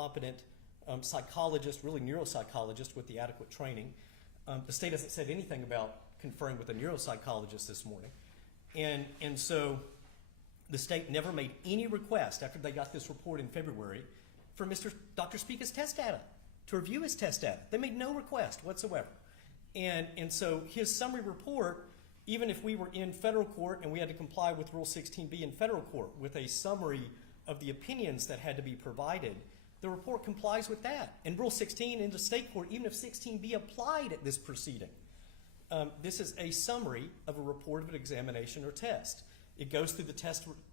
competent psychologist, really neuropsychologist with the adequate training. The state hasn't said anything about conferring with a neuropsychologist this morning. And so the state never made any request after they got this report in February for Dr. Spica's test data, to review his test data. They made no request whatsoever. And so his summary report, even if we were in federal court and we had to comply with Rule 16b in federal court with a summary of the opinions that had to be provided, the report complies with that. And Rule 16 in the state court, even if 16b applied at this proceeding, this is a summary of a report of an examination or test. It goes through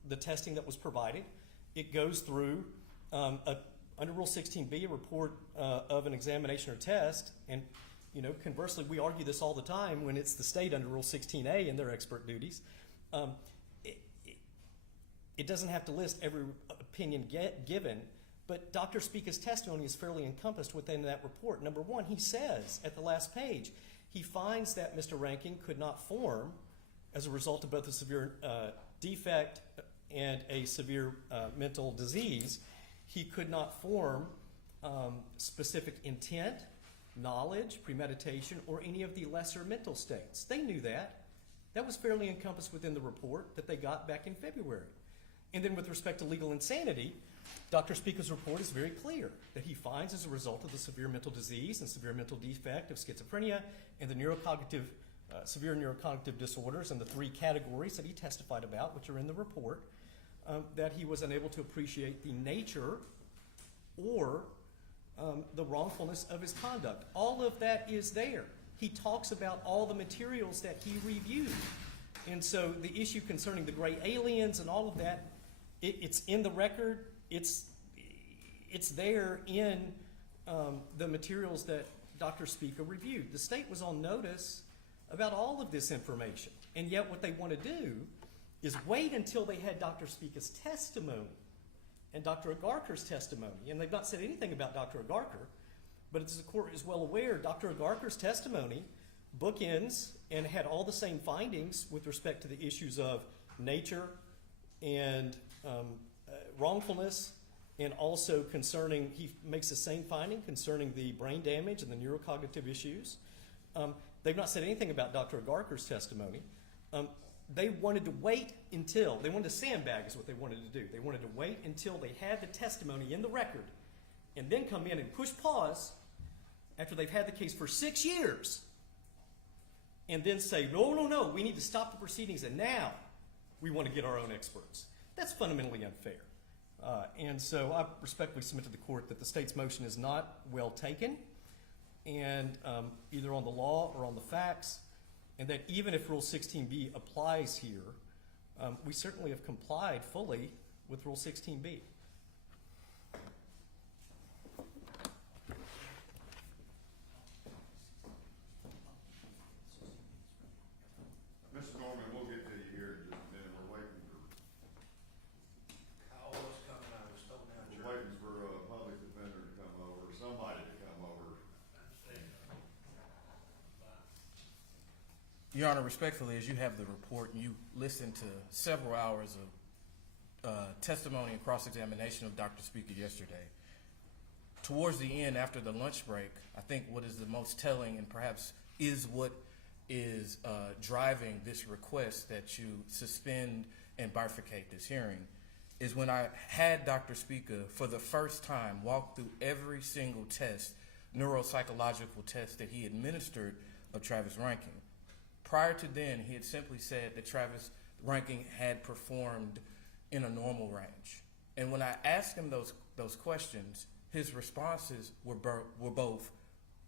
the testing that was provided. It goes through, under Rule 16b, a report of an examination or test. And, conversely, we argue this all the time when it's the state under Rule 16a and their expert duties. It doesn't have to list every opinion given, but Dr. Spica's testimony is fairly encompassed within that report. Number one, he says at the last page, he finds that Mr. Reinking could not form, as a result of both a severe defect and a severe mental disease, he could not form specific intent, knowledge, premeditation, or any of the lesser mental states. They knew that. That was fairly encompassed within the report that they got back in February. And then with respect to legal insanity, Dr. Spica's report is very clear that he finds as a result of the severe mental disease and severe mental defect of schizophrenia and the severe neurocognitive disorders and the three categories that he testified about, which are in the report, that he was unable to appreciate the nature or the wrongfulness of his conduct. All of that is there. He talks about all the materials that he reviewed. And so the issue concerning the gray aliens and all of that, it's in the record. It's there in the materials that Dr. Spica reviewed. The state was on notice about all of this information. And yet what they want to do is wait until they had Dr. Spica's testimony and Dr. Agarkar's testimony. And they've not said anything about Dr. Agarkar, but as the court is well aware, Dr. Agarkar's testimony bookends and had all the same findings with respect to the issues of nature and wrongfulness, and also concerning, he makes the same finding concerning the brain damage and the neurocognitive issues. They've not said anything about Dr. Agarkar's testimony. They wanted to wait until, they wanted to sandbag is what they wanted to do. They wanted to wait until they had the testimony in the record and then come in and push pause after they've had the case for 6 years and then say, no, we need to stop the proceedings and now we want to get our own experts. That's fundamentally unfair. And so I respectfully submit to the court that the state's motion is not well taken, and either on the law or on the facts, and that even if Rule 16b applies here, we certainly have complied fully with Rule 16b. Mr. Norman, we'll get to you here in just a minute. We're waiting for a public defender to come over, somebody to come over. Your Honor, respectfully, as you have the report and you listened to several hours of testimony and cross-examination of Dr. Spica yesterday, towards the end, after the lunch break, I think what is the most telling and perhaps is what is driving this request that you suspend and bifurcate this hearing is when I had Dr. Spica for the first time walk through every single test, neuropsychological test that he administered of Travis Reinking. Prior to then, he had simply said that Travis Reinking had performed in a normal range. And when I asked him those questions, his responses were both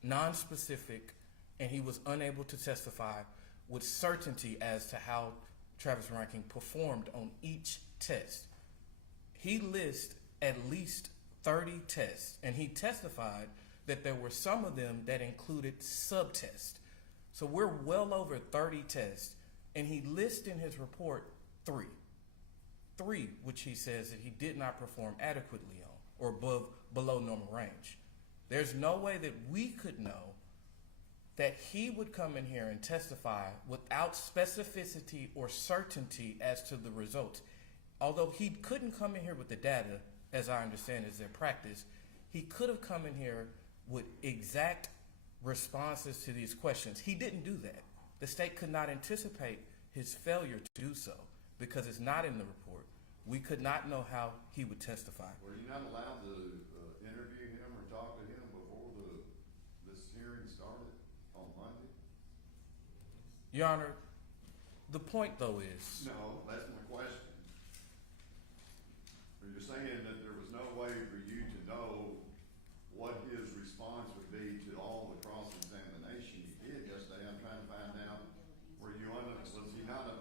non-specific, and he was unable to testify with certainty as to how Travis Reinking performed on each test. He lists at least 30 tests, and he testified that there were some of them that included subtests. So we're well over 30 tests, and he lists in his report three, which he says that he did not perform adequately on or below normal range. There's no way that we could know that he would come in here and testify without specificity or certainty as to the results. Although he couldn't come in here with the data, as I understand is their practice, He could have come in here with exact responses to these questions. He didn't do that. The state could not anticipate his failure to do so because it's not in the report. We could not know how he would testify. Were you not allowed to interview him or talk to him before this hearing started on Monday? Your Honor, the point though is, No, that's my question. You're saying that there was no way for you to know what his response would be to all the cross-examination you did yesterday. I'm trying to find out,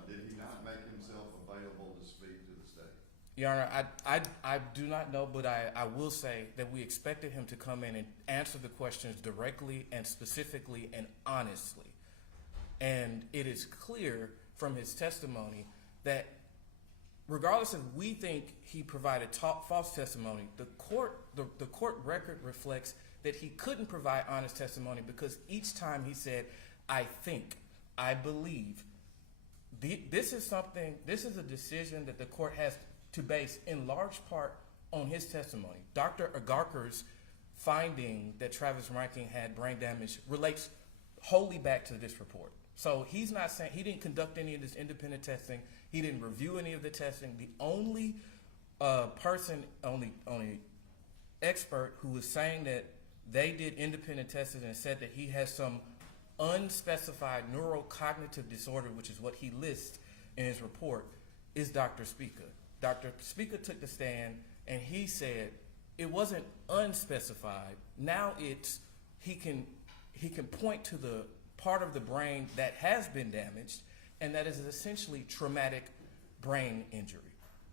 did he not make himself available to speak to the state? Your Honor, I do not know, but I will say that we expected him to come in and answer the questions directly and specifically and honestly. And it is clear from his testimony that regardless if we think he provided false testimony, the court record reflects that he couldn't provide honest testimony because each time he said, I think, I believe. This is a decision that the court has to base in large part on his testimony. Dr. Agarkar's finding that Travis Reinking had brain damage relates wholly back to this report. So he's not saying, he didn't conduct any of this independent testing. He didn't review any of the testing. The only only expert who was saying that they did independent testing and said that he has some unspecified neurocognitive disorder, which is what he lists in his report, is Dr. Speaker. Dr. Speaker took the stand and he said it wasn't unspecified. Now it's he can point to the part of the brain that has been damaged, and that is essentially traumatic brain injury.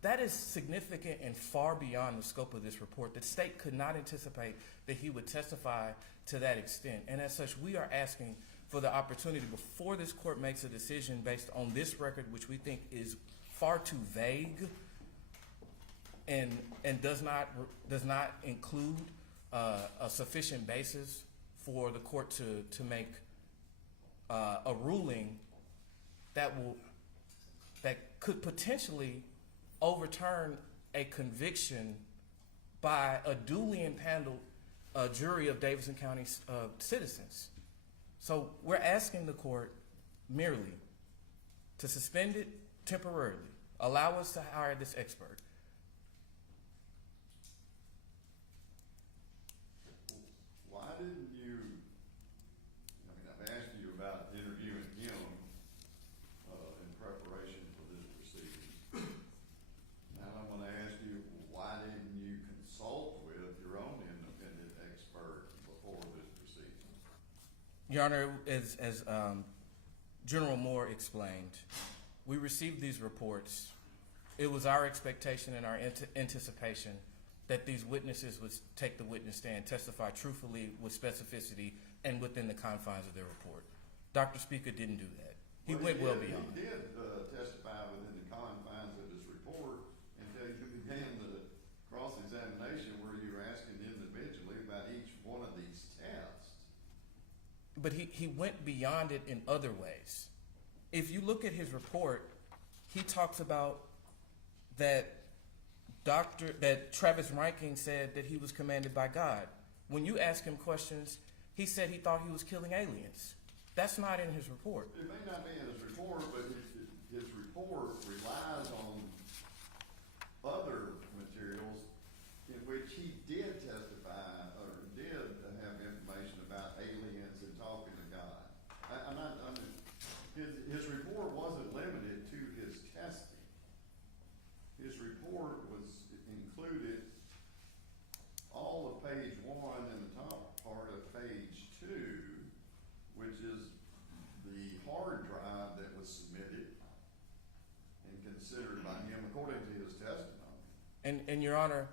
That is significant and far beyond the scope of this report. The state could not anticipate that he would testify to that extent. And as such, we are asking for the opportunity before this court makes a decision based on this record, which we think is far too vague and does not include a sufficient basis for the court to make a ruling that could potentially overturn a conviction by a duly impaneled jury of Davidson County citizens. So we're asking the court merely to suspend it temporarily, allow us to hire this expert. Why didn't you, I've asked you about interviewing him in preparation for this proceeding. Now I'm going to ask you, why didn't you consult with your own independent expert before this proceeding? Your Honor, as General Moore explained, we received these reports. It was our expectation and our anticipation that these witnesses would take the witness stand, testify truthfully with specificity and within the confines of their report. Dr. Speaker didn't do that. He went well beyond. He did testify within the confines of his report until you began the cross-examination where you were asking individually about each one of these tests. But he went beyond it in other ways. If you look at his report, he talks about that Travis Reinking said that he was commanded by God. When you ask him questions, he said he thought he was killing aliens. That's not in his report. It may not be in his report, but his report relies on other materials in which he did testify or did have information about aliens and talking to God. His report wasn't limited to his testing. His report included all of page 1 and the top part of page 2, which is the hard drive that was submitted and considered by him according to his testimony. And Your Honor,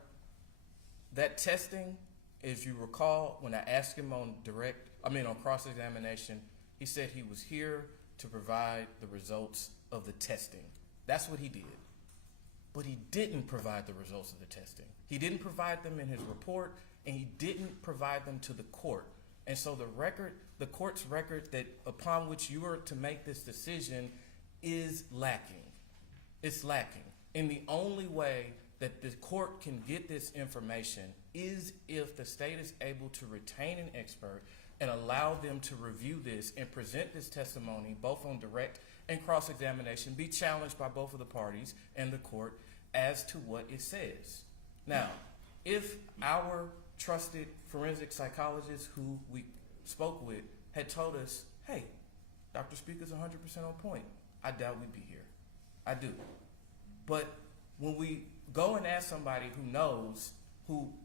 that testing, as you recall, when I asked him on cross-examination, he said he was here to provide the results of the testing. That's what he did. But he didn't provide the results of the testing. He didn't provide them in his report, and he didn't provide them to the court. And so the court's record that upon which you are to make this decision is lacking. It's lacking. And the only way that the court can get this information is if the state is able to retain an expert and allow them to review this and present this testimony both on direct and cross-examination, be challenged by both of the parties and the court as to what it says. Now, if our trusted forensic psychologist who we spoke with had told us, hey, Dr. Speaker's 100% on point, I doubt we'd be here. I do. But when we go and ask somebody who knows,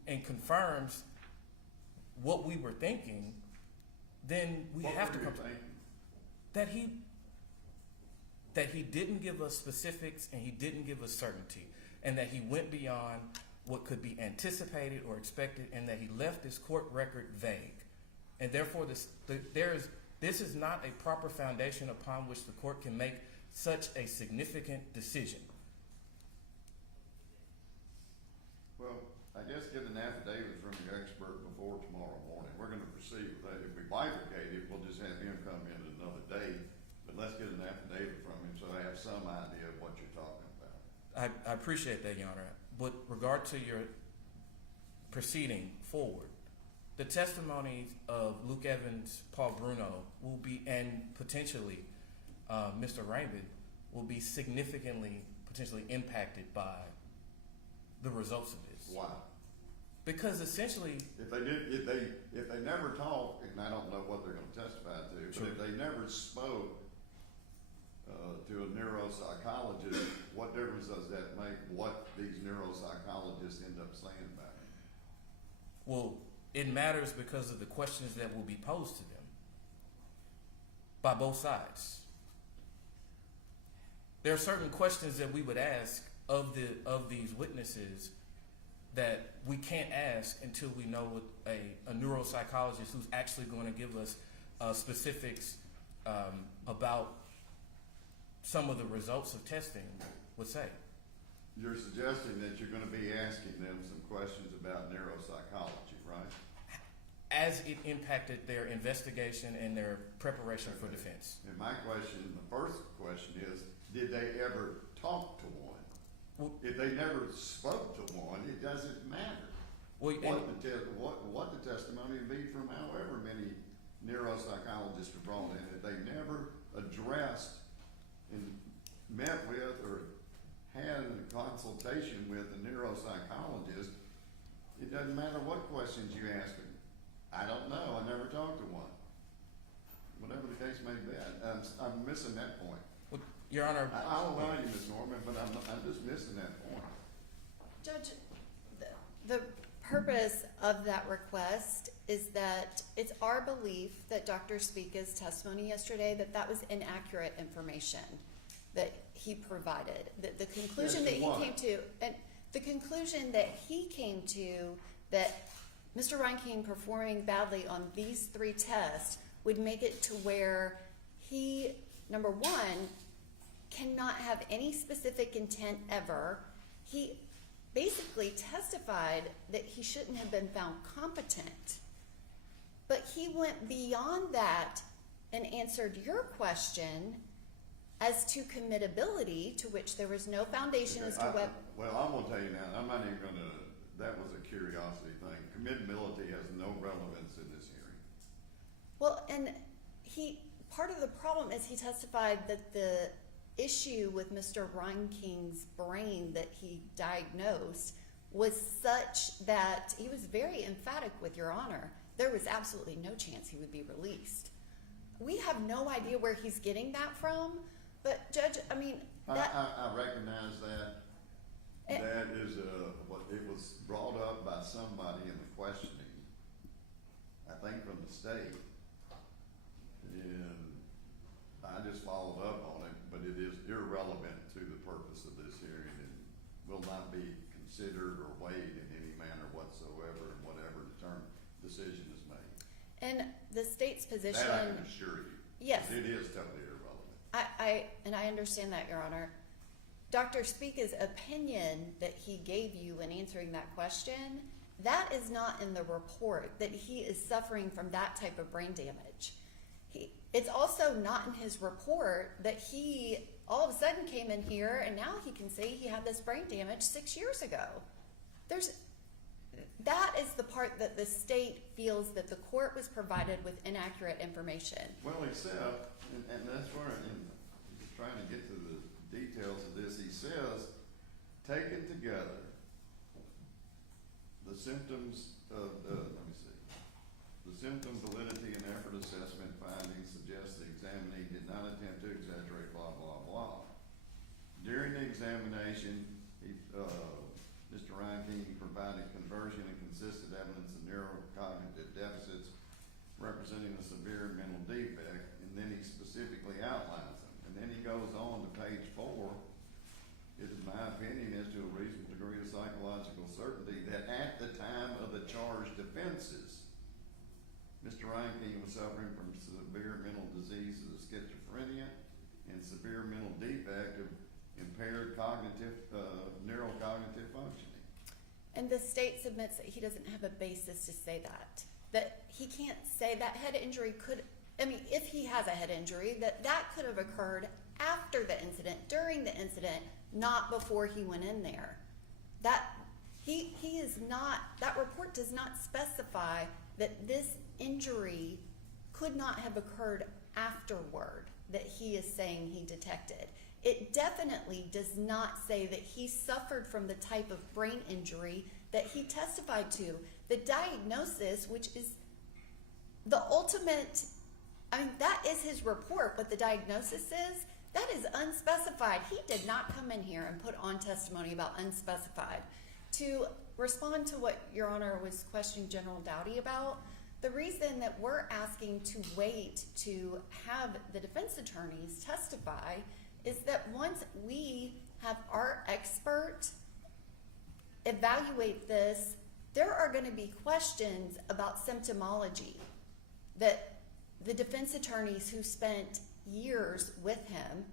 and confirms what we were thinking, then we have to come that he didn't give us specifics and he didn't give us certainty, and that he went beyond what could be anticipated or expected, and that he left this court record vague. And therefore, this is not a proper foundation upon which the court can make such a significant decision. Well, I guess get an affidavit from your expert before tomorrow morning. We're gonna proceed with that. If we bifurcate it, we'll just have him come in another day. But let's get an affidavit from him so I have some idea of what you're talking about. I appreciate that, Your Honor. With regard to your proceeding forward, the testimonies of Luke Evans, Paul Bruno will be, and potentially Mr. Raymond, will be significantly, potentially impacted by the results of this. Why? Because essentially, If they never talk, and I don't know what they're gonna testify to, Sure. but if they never spoke to a neuropsychologist, what difference does that make what these neuropsychologists end up saying about it? well, it matters because of the questions that will be posed to them by both sides. There are certain questions that we would ask of these witnesses that we can't ask until we know what a neuropsychologist who's actually going to give us specifics about some of the results of testing would say. You're suggesting that you're gonna be asking them some questions about neuropsychology, right? As it impacted their investigation and their preparation for Okay. defense. And my question, the first question is, did they ever talk to one? Well, If they never spoke to one, it doesn't matter. well, What the testimony would be from however many neuropsychologists are brought in, if they never addressed and met with or had a consultation with a neuropsychologist, it doesn't matter what questions you ask them. I don't know, I never talked to one. Whatever the case may be, I'm missing that point. well, Your Honor, I'll allow you, Ms. Norman, but I'm just missing that point. Judge, the purpose of that request is that it's our belief that Dr. Speaka's testimony yesterday, that was inaccurate information that he provided. The conclusion that he came to, and the conclusion that he came to, that Mr. Reinking performing badly on these 3 tests would make it to where he, number one, cannot have any specific intent ever. He basically testified that he shouldn't have been found competent. But he went beyond that and answered your question as to committability, to which there was no foundation as to what. Well, I'm gonna tell you now, I'm not even gonna, that was a curiosity thing. Committability has no relevance in this hearing. Well, and part of the problem is he testified that the issue with Mr. Reinking's brain that he diagnosed was such that he was very emphatic with Your Honor. There was absolutely no chance he would be released. We have no idea where he's getting that from, but Judge, I mean, that. I recognize that. That is it was brought up by somebody in the questioning, I think from the state. And I just followed up on it, but it is irrelevant to the purpose of this hearing and will not be considered or weighed in any manner whatsoever in whatever decision is made. And the state's position. That I can assure you. Yes. It is totally irrelevant. I understand that, Your Honor. Dr. Speaka's opinion that he gave you in answering that question, that is not in the report, that he is suffering from that type of brain damage. It's also not in his report that he all of a sudden came in here and now he can say he had this brain damage 6 years ago. that is the part that the state feels that the court was provided with inaccurate information. Well, except, and that's where, and just trying to get to the details of this, he says, taken together, the symptoms of, let me see, the symptom validity and effort assessment findings suggest the examinee did not attempt to exaggerate, blah, blah, blah. During the examination, Mr. Reinking provided conversion and consistent evidence of neurocognitive deficits representing a severe mental defect, and then he specifically outlines them. And then he goes on to page 4. It is my opinion as to a reasonable degree of psychological certainty that at the time of the charged offenses, Mr. Reinking was suffering from severe mental disease of schizophrenia and severe mental defect of impaired cognitive, neurocognitive functioning. And the state submits that he doesn't have a basis to say that. That he can't say that head injury could, I mean, if he has a head injury, that could have occurred after the incident, during the incident, not before he went in there. That he is not, that report does not specify that this injury could not have occurred afterward that he is saying he detected. It definitely does not say that he suffered from the type of brain injury that he testified to. The diagnosis, which is the ultimate, I mean, that is his report, but the diagnosis is, that is unspecified. He did not come in here and put on testimony about unspecified. To respond to what Your Honor was questioning General Dowdy about, the reason that we're asking to wait to have the defense attorneys testify is that once we have our expert evaluate this, there are going to be questions about symptomology that the defense attorneys who spent years with him,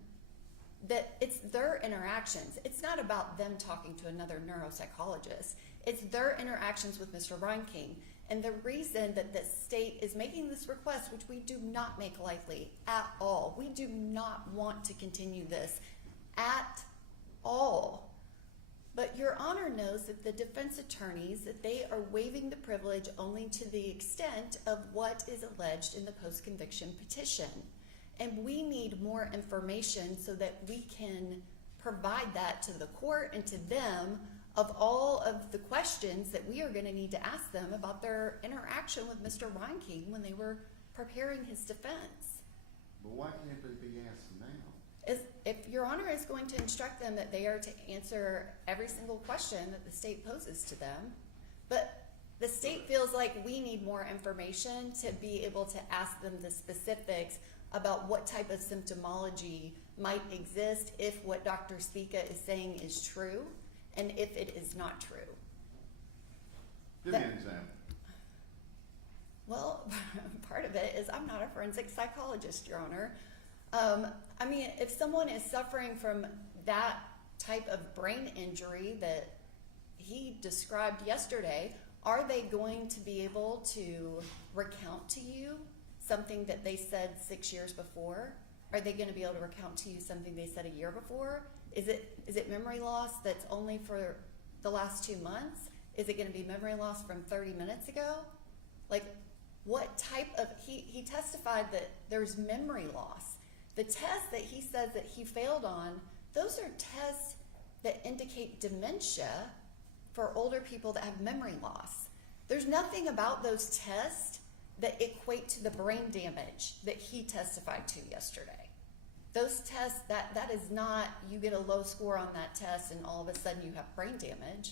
that it's their interactions. It's not about them talking to another neuropsychologist. It's their interactions with Mr. Reinking. And the reason that the state is making this request, which we do not make lightly at all, we do not want to continue this at all. But Your Honor knows that the defense attorneys, that they are waiving the privilege only to the extent of what is alleged in the post-conviction petition. And we need more information so that we can provide that to the court and to them of all of the questions that we are going to need to ask them about their interaction with Mr. Reinking when they were preparing his defense. But why can't they be asked now? If Your Honor is going to instruct them that they are to answer every single question that the state poses to them, but the state feels like we need more information to be able to ask them the specifics about what type of symptomology might exist if what Dr. Spica is saying is true and if it is not true. Give me an example. Well, part of it is I'm not a forensic psychologist, Your Honor. I mean, if someone is suffering from that type of brain injury that he described yesterday, are they going to be able to recount to you something that they said 6 years before? Are they going to be able to recount to you something they said a year before? Is it memory loss that's only for the last 2 months? Is it going to be memory loss from 30 minutes ago? Like, what type of, he testified that there's memory loss. The tests that he says that he failed on, those are tests that indicate dementia for older people that have memory loss. There's nothing about those tests that equate to the brain damage that he testified to yesterday. Those tests, that is not, you get a low score on that test and all of a sudden you have brain damage.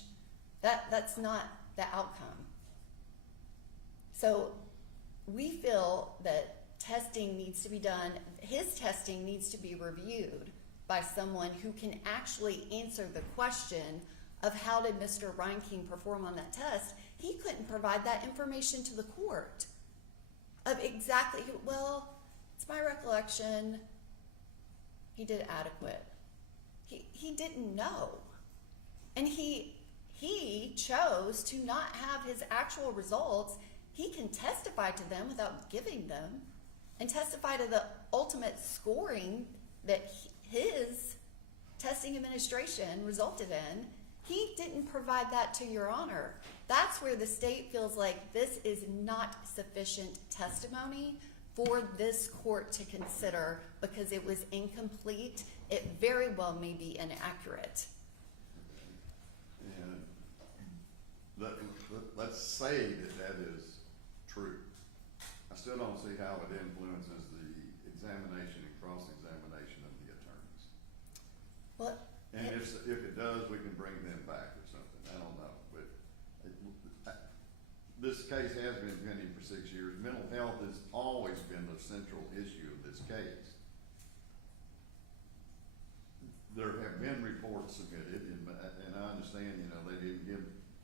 That's not the outcome. So we feel that testing needs to be done. His testing needs to be reviewed by someone who can actually answer the question of how did Mr. Reinking perform on that test. He couldn't provide that information to the court of exactly, well, it's my recollection, he did adequate. He didn't know. And he chose to not have his actual results. He can testify to them without giving them and testify to the ultimate scoring that his testing administration resulted in. He didn't provide that to Your Honor. That's where the state feels like this is not sufficient testimony for this court to consider because it was incomplete. It very well may be inaccurate. And let's say that is true. I still don't see how it influences the examination and cross-examination of the attorneys. Well, And if it does, we can bring them back or something, I don't know, but this case has been pending for 6 years. Mental health has always been the central issue of this case. There have been reports submitted, and I understand, you know,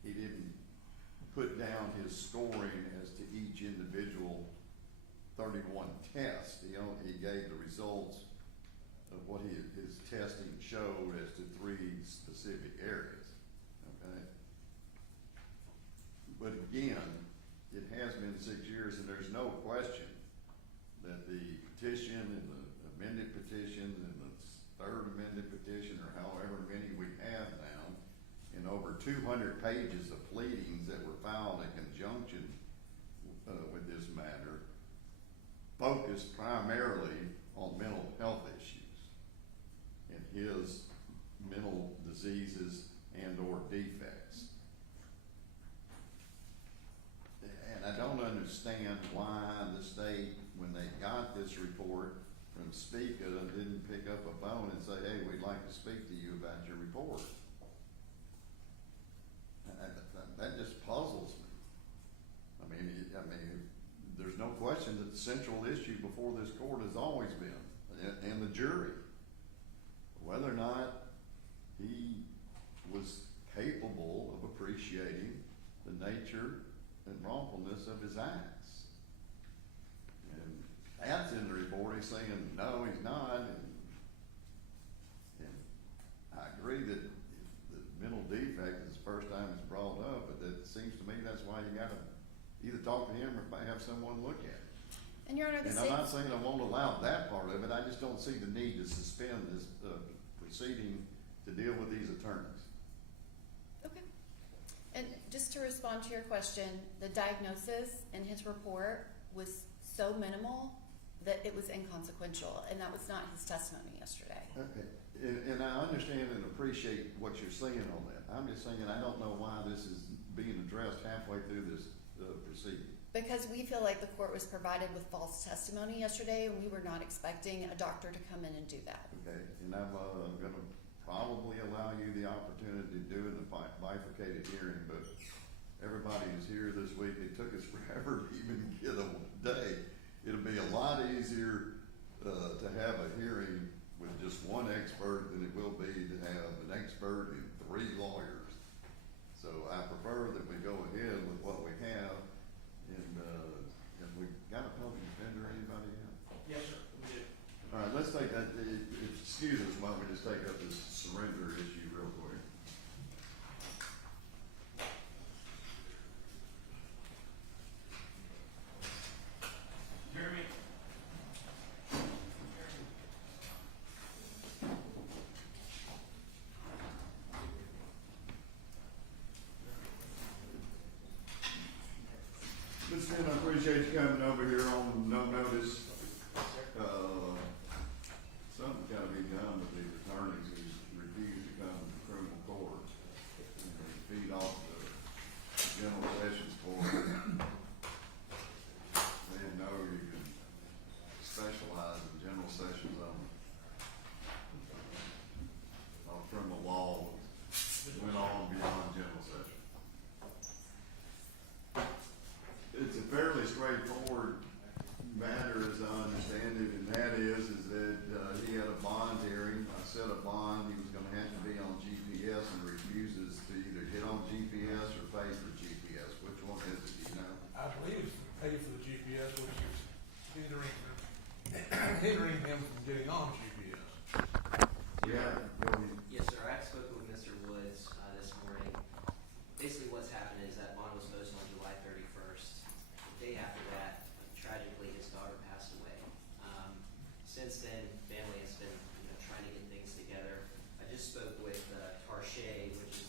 he didn't put down his scoring as to each individual 31 tests. He gave the results of what his testing showed as to 3 specific areas, okay? But again, it has been 6 years, and there's no question that the petition and the amended petition and the third amended petition, or however many we have now, and over 200 pages of pleadings that were filed in conjunction with this matter, focused primarily on mental health issues and his mental diseases and or defects. And I don't understand why the state, when they got this report from Speaka, didn't pick up a phone and say, hey, we'd like to speak to you about your report. That just puzzles me. I mean, there's no question that the central issue before this court has always been, and the jury, whether or not he was capable of appreciating the nature and wrongfulness of his acts. And that's in the report. He's saying, no, he's not. And I agree that the mental defect is the first time it's brought up, but it seems to me that's why you gotta either talk to him or have someone look at it. and Your Honor, the And state. I'm not saying I won't allow that part of it, I just don't see the need to suspend this proceeding to deal with these attorneys. Okay. And just to respond to your question, the diagnosis in his report was so minimal that it was inconsequential, and that was not his testimony yesterday. Okay, and I understand and appreciate what you're saying on that. I'm just saying I don't know why this is being addressed halfway through this proceeding. Because we feel like the court was provided with false testimony yesterday, and we were not expecting a doctor to come in and do that. Okay, and I'm gonna probably allow you the opportunity to do it in a bifurcated hearing, but everybody who's here this week, it took us forever to even get a day. It'll be a lot easier to have a hearing with just one expert than it will be to have an expert and 3 lawyers. So I prefer that we go ahead with what we have, and have we got a public defender or anybody else? Yes, sir, we do. All right, let's take that, excuse us while we just take up this surrender issue real quick. Jeremy? Ms. Finn, I appreciate you coming over here on no notice. Something's gotta be done with these attorneys who refuse to come to criminal court and they feed off the general sessions board. They didn't know you could specialize in general sessions on criminal law, went on beyond general session. It's a fairly straightforward matter, as I understand it, and that is that he had a bond hearing. I set a bond. He was going to have to be on GPS and refuses to either get on GPS or pay for GPS. Which one is it? You know? I believe it's pay for the GPS, which is hindering him from getting on GPS. Yeah. Go ahead. Yes, sir. I spoke with Mr. Woods this morning. Basically, what's happened is that bond was posted on July 31st. The day after that, tragically, his daughter passed away. Since then, family has been, trying to get things together. I just spoke with Tarshay, which is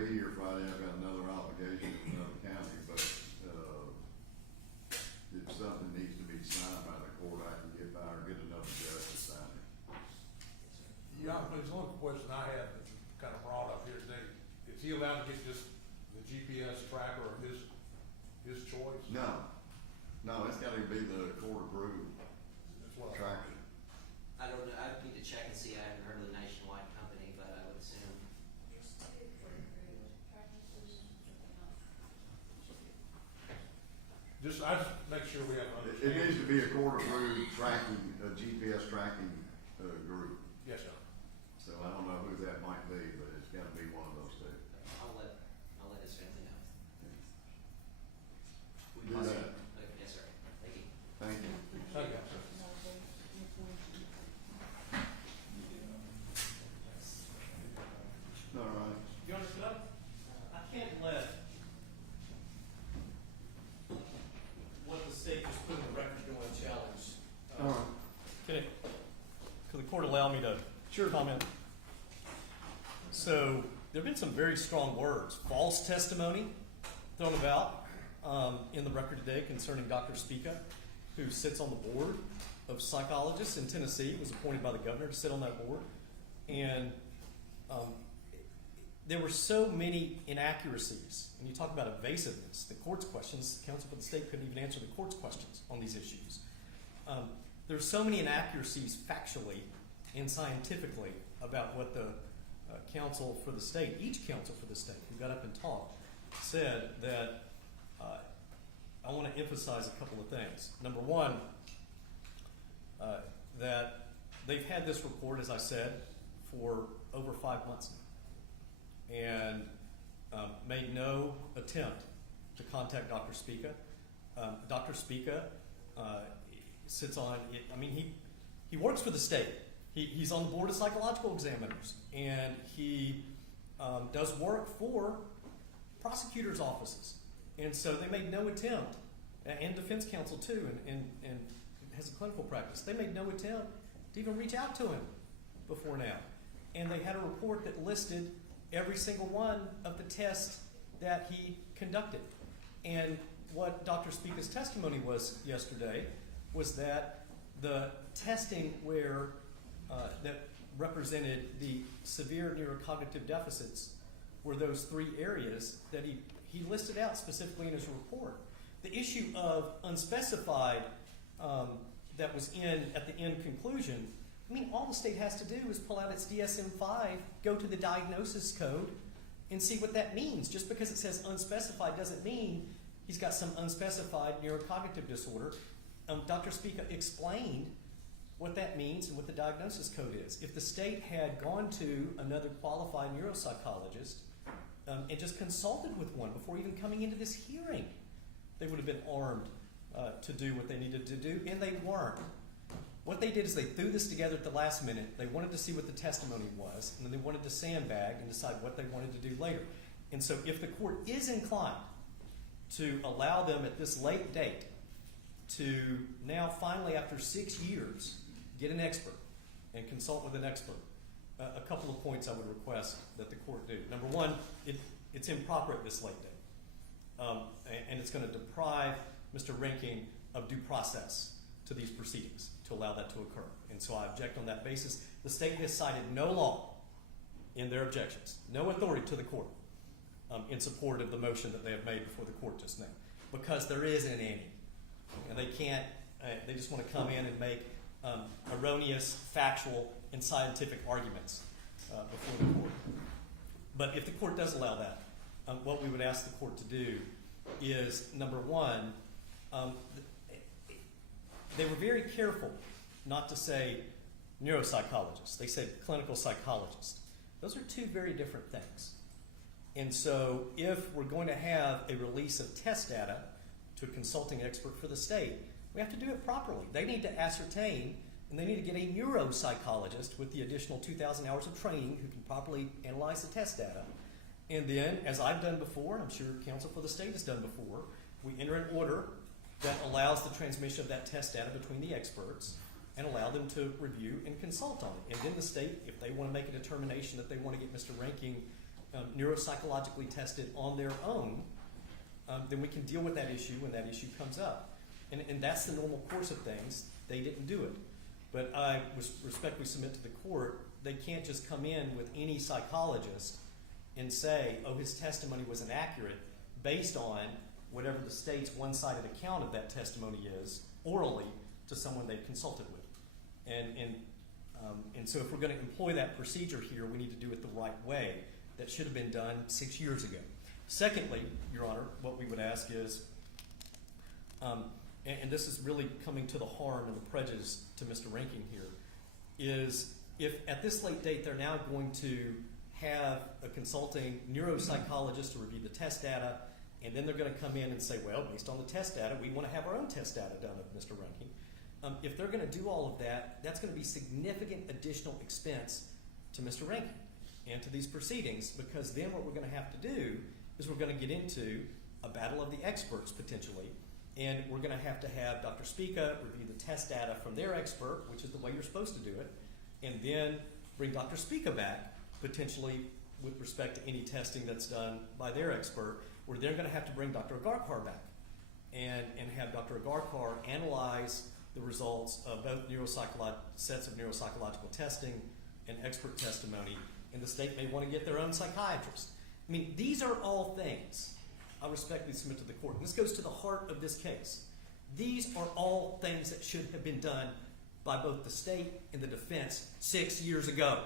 be here Friday, I've got another obligation in another county, but, if something needs to be signed by the court, I can get by or get another judge to sign it. Yeah, there's one question I had that kind of brought up here today. Is he allowed to get just the GPS tracker of his choice? No, it's gotta be the court approved That's what I thought. tracker. I don't know, I need to check and see, I haven't heard of the nationwide company, but I would assume. I just make sure we have an It understanding. needs to be a court approved tracking, GPS tracking, group. Yes, sir. So I don't know who that might be, but it's gotta be one of those two. I'll let his family know. Do that. Okay, yes, sir. Thank you. Thank you. Thank you, sir. All right. You understand? I can't let what the state just put in the record go unchallenged. All right. Could the court allow me to comment? So there have been some very strong words, false testimony thrown about in the record today concerning Dr. Spica, who sits on the board of psychologists in Tennessee, was appointed by the governor to sit on that board. And there were so many inaccuracies. And you talk about evasiveness, the court's questions, counsel for the state couldn't even answer the court's questions on these issues. There's so many inaccuracies factually and scientifically about what the counsel for the state, each counsel for the state who got up and talked, said that I want to emphasize a couple of things. Number one, that they've had this report, as I said, for over 5 months now, and made no attempt to contact Dr. Spica. Dr. Spica sits on it. I mean, he works for the state. He's on the board of psychological examiners, and he does work for prosecutors' offices. And so they made no attempt, and defense counsel too, and has a clinical practice. They made no attempt to even reach out to him before now. And they had a report that listed every single one of the tests that he conducted. And what Dr. Spica's testimony was yesterday was that the testing where that represented the severe neurocognitive deficits were those 3 areas that he listed out specifically in his report. The issue of unspecified that was at the end conclusion, I mean, all the state has to do is pull out its DSM-5, go to the diagnosis code, and see what that means. Just because it says unspecified doesn't mean he's got some unspecified neurocognitive disorder. Dr. Spica explained what that means and what the diagnosis code is. If the state had gone to another qualified neuropsychologist and just consulted with one before even coming into this hearing, they would have been armed to do what they needed to do, and they weren't. What they did is they threw this together at the last minute. They wanted to see what the testimony was, and then they wanted to sandbag and decide what they wanted to do later. And so if the court is inclined to allow them at this late date to now finally, after 6 years, get an expert and consult with an expert, a couple of points I would request that the court do. Number one, it's improper at this late date. And it's going to deprive Mr. Reinking of due process to these proceedings to allow that to occur. And so I object on that basis. The state has cited no law in their objections, no authority to the court in support of the motion that they have made before the court just now, because there isn't any. And they can't, they just want to come in and make erroneous, factual, and scientific arguments before the court. But if the court does allow that, what we would ask the court to do is, number one, they were very careful not to say neuropsychologist. They said clinical psychologist. Those are 2 very different things. And so if we're going to have a release of test data to a consulting expert for the state, we have to do it properly. They need to ascertain, and they need to get a neuropsychologist with the additional 2,000 hours of training who can properly analyze the test data. And then, as I've done before, and I'm sure counsel for the state has done before, we enter an order that allows the transmission of that test data between the experts and allow them to review and consult on it. And then the state, if they want to make a determination that they want to get Mr. Reinking neuropsychologically tested on their own, then we can deal with that issue when that issue comes up. And that's the normal course of things. They didn't do it. But I respectfully submit to the court, they can't just come in with any psychologist and say, oh, his testimony was inaccurate based on whatever the state's one-sided account of that testimony is, orally, to someone they consulted with. And so if we're going to employ that procedure here, we need to do it the right way. That should have been done 6 years ago. Secondly, Your Honor, what we would ask is, and this is really coming to the harm and the prejudice to Mr. Reinking here, is if at this late date they're now going to have a consulting neuropsychologist to review the test data, and then they're going to come in and say, well, based on the test data, we want to have our own test data done of Mr. Reinking. If they're going to do all of that, that's going to be significant additional expense to Mr. Reinking and to these proceedings, because then what we're going to have to do is we're going to get into a battle of the experts potentially, and we're going to have Dr. Spica review the test data from their expert, which is the way you're supposed to do it, and then bring Dr. Spica back potentially with respect to any testing that's done by their expert, where they're going to have to bring Dr. Agarkar back and have Dr. Agarkar analyze the results of both sets of neuropsychological testing and expert testimony, and the state may want to get their own psychiatrist. I mean, these are all things I respectfully submit to the court. And this goes to the heart of this case. These are all things that should have been done by both the state and the defense 6 years ago.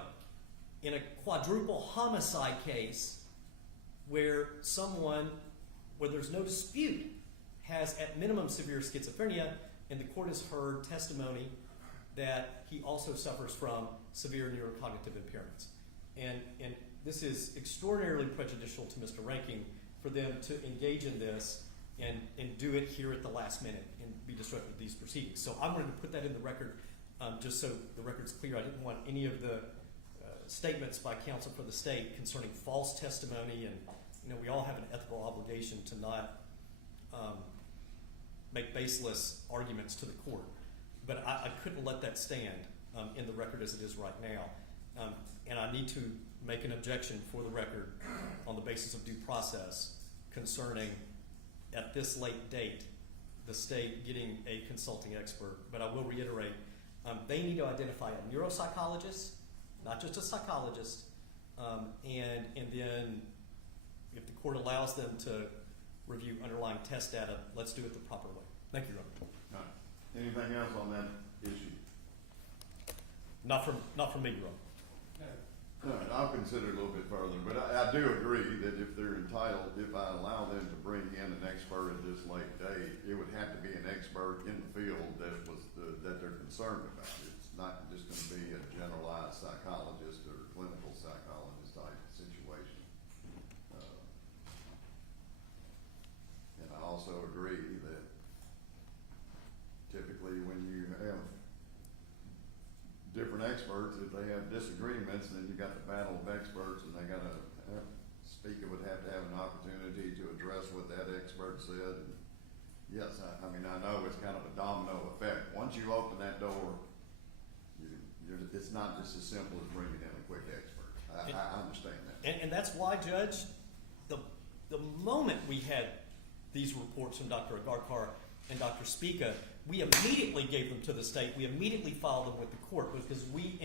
In a quadruple homicide case where there's no dispute, has at minimum severe schizophrenia, and the court has heard testimony that he also suffers from severe neurocognitive impairments. And this is extraordinarily prejudicial to Mr. Reinking for them to engage in this and do it here at the last minute and be disruptive of these proceedings. So I'm going to put that in the record just so the record's clear. I didn't want any of the statements by counsel for the state concerning false testimony, and we all have an ethical obligation to not make baseless arguments to the court. But I couldn't let that stand in the record as it is right now. And I need to make an objection for the record on the basis of due process concerning, at this late date, the state getting a consulting expert. But I will reiterate, they need to identify a neuropsychologist, not just a psychologist, and then if the court allows them to review underlying test data, let's do it the proper way. Thank you, Your Honor. All right. Anything else on that issue? Not from me, Your Honor. All right, I'll consider it a little bit further, but I do agree that if they're entitled, if I allow them to bring in an expert at this late date, it would have to be an expert in the field that they're concerned about. It's not just going to be a generalized psychologist or clinical psychologist type situation. And I also agree that typically when you have different experts, if they have disagreements, then you got the battle of experts, and they got to speaker would have to have an opportunity to address what that expert said. And yes, I mean, I know it's kind of a domino effect. Once you open that door, it's not just as simple as bringing in a quick expert. I understand that. And that's why, Judge, the moment we had these reports from Dr. Agarkar and Dr. Spica, we immediately gave them to the state. We immediately filed them with the court because we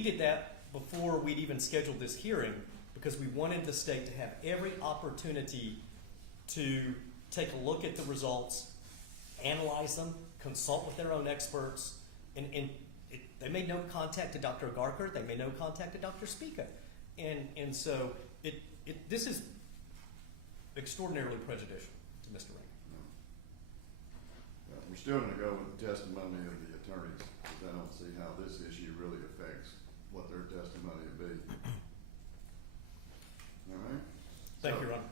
did that before we'd even scheduled this hearing, because we wanted the state to have every opportunity to take a look at the results, analyze them, consult with their own experts, and they made no contact to Dr. Agarkar. They made no contact to Dr. Spica, and so this is extraordinarily prejudicial to Mr. Reinking. We're still going to go with the testimony of the attorneys, because I don't see how this issue really affects what their testimony would be. All right? Thank you, Your Honor.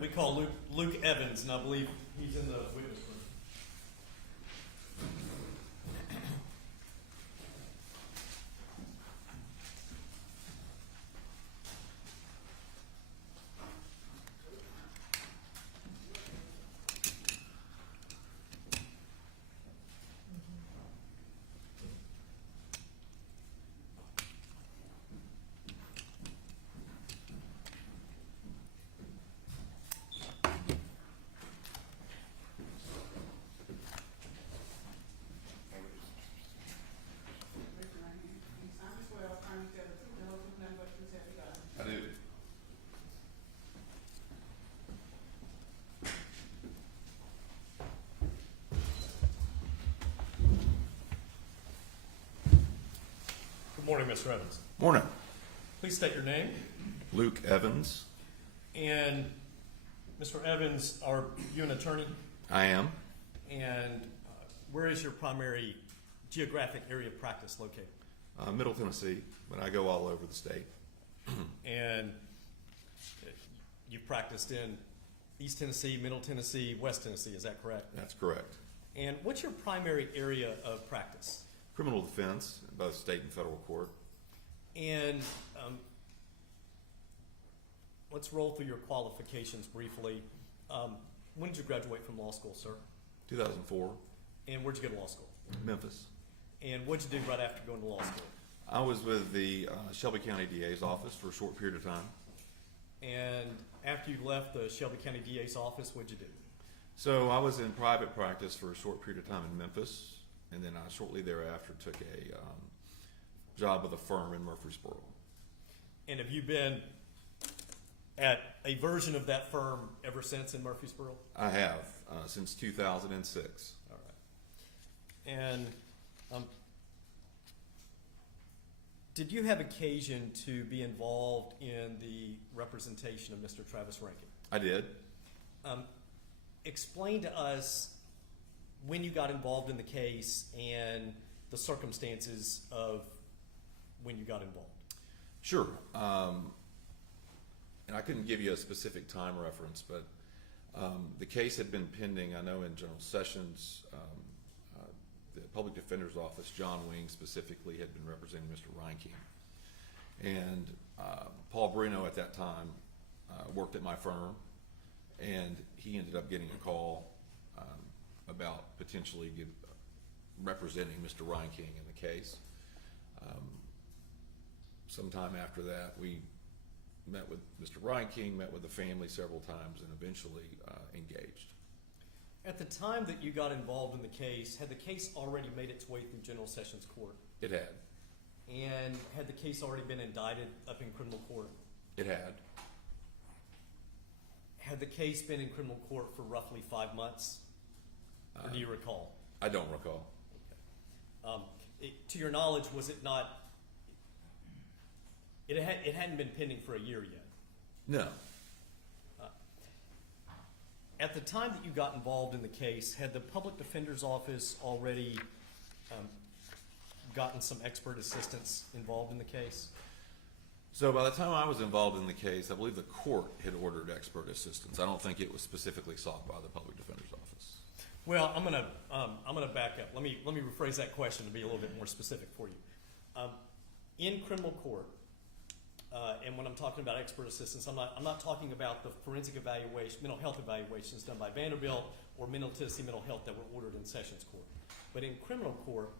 We call Luke Evans, and I believe he's in the witness room. Morning, Mr. Evans. Morning. Please state your name. Luke Evans. And Mr. Evans, are you an attorney? I am. And where is your primary geographic area of practice located? Middle Tennessee, but I go all over the state. And you've practiced in East Tennessee, Middle Tennessee, West Tennessee, is that correct? That's correct. And what's your primary area of practice? Criminal defense in both state and federal court. And let's roll through your qualifications briefly. When did you graduate from law school, sir? 2004, And where'd you go to law school? Memphis. And what'd you do right after going to law school? I was with the Shelby County DA's office for a short period of time. And after you left the Shelby County DA's office, what'd you do? So I was in private practice for a short period of time in Memphis, and then I shortly thereafter took a job with a firm in Murfreesboro. And have you been at a version of that firm ever since in Murfreesboro? I have since 2006. All right. And did you have occasion to be involved in the representation of Mr. Travis Reinking? I did. Explain to us when you got involved in the case and the circumstances of when you got involved. Sure. And I couldn't give you a specific time reference, but the case had been pending. I know in General Sessions, the Public Defender's Office, John Wing specifically, had been representing Mr. Reinking. And Paul Bruno at that time worked at my firm, and he ended up getting a call about potentially representing Mr. Reinking in the case. Sometime after that, we met with Mr. Reinking, met with the family several times, and eventually engaged. At the time that you got involved in the case, had the case already made its way through General Sessions Court? It had. And had the case already been indicted up in criminal court? It had. Had the case been in criminal court for roughly 5 months? Or do you recall? I don't recall. To your knowledge, was it not, it hadn't been pending for a year yet? No. At the time that you got involved in the case, had the Public Defender's Office already gotten some expert assistance involved in the case? So by the time I was involved in the case, I believe the court had ordered expert assistance. I don't think it was specifically sought by the Public Defender's Office. Well, I'm gonna back up. Let me rephrase that question to be a little bit more specific for you. In criminal court, and when I'm talking about expert assistance, I'm not talking about the forensic evaluation, mental health evaluations done by Vanderbilt or Tennessee Mental Health that were ordered in Sessions Court. But in criminal court,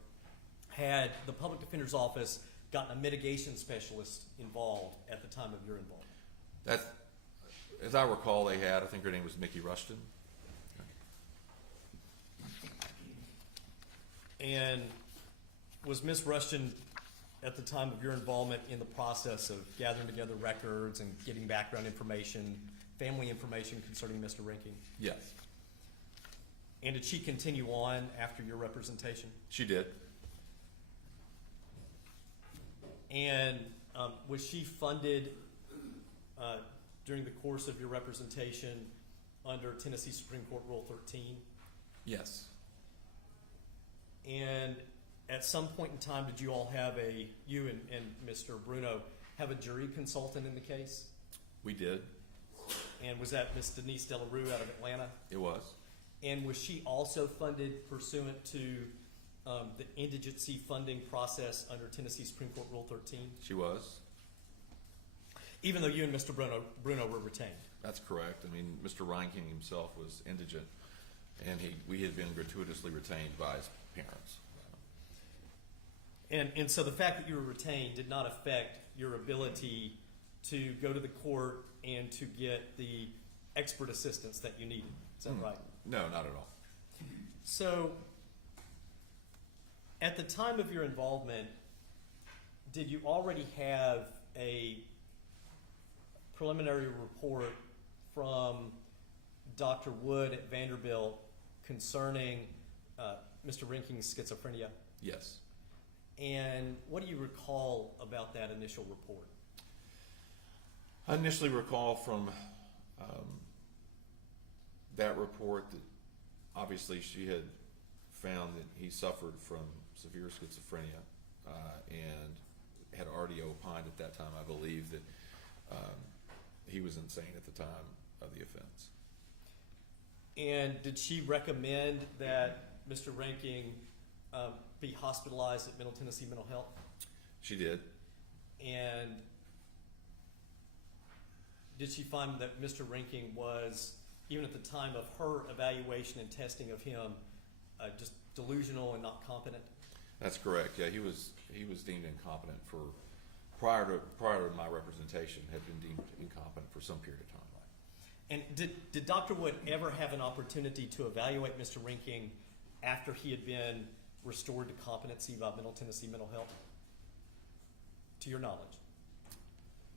had the Public Defender's Office gotten a mitigation specialist involved at the time of your involvement? That, as I recall, they had. I think her name was Mickey Rushton. And was Ms. Rushton, at the time of your involvement, in the process of gathering together records and getting background information, family information concerning Mr. Reinking? Yes, And did she continue on after your representation? she did. And was she funded during the course of your representation under Tennessee Supreme Court Rule 13? Yes. And at some point in time, did you all have you and Mr. Bruno, have a jury consultant in the case? We did. And was that Ms. Denise Delarue out of Atlanta? It was. And was she also funded pursuant to the indigency funding process under Tennessee Supreme Court Rule 13? She was. Even though you and Mr. Bruno were retained? That's correct. I mean, Mr. Reinking himself was indigent, and we had been gratuitously retained by his parents. And so the fact that you were retained did not affect your ability to go to the court and to get the expert assistance that you needed. Is that right? No, not at all. So at the time of your involvement, did you already have a preliminary report from Dr. Wood at Vanderbilt concerning Mr. Reinking's schizophrenia? Yes. And what do you recall about that initial report? I initially recall from that report that obviously she had found that he suffered from severe schizophrenia and had already opined at that time, I believe, that he was insane at the time of the offense. And did she recommend that Mr. Reinking be hospitalized at Middle Tennessee Mental Health? She did. And did she find that Mr. Reinking was, even at the time of her evaluation and testing of him, just delusional and not competent? That's correct. Yeah, he was deemed incompetent for prior to my representation, had been deemed incompetent for some period of time. And did Dr. Wood ever have an opportunity to evaluate Mr. Reinking after he had been restored to competency by Middle Tennessee Mental Health? To your knowledge?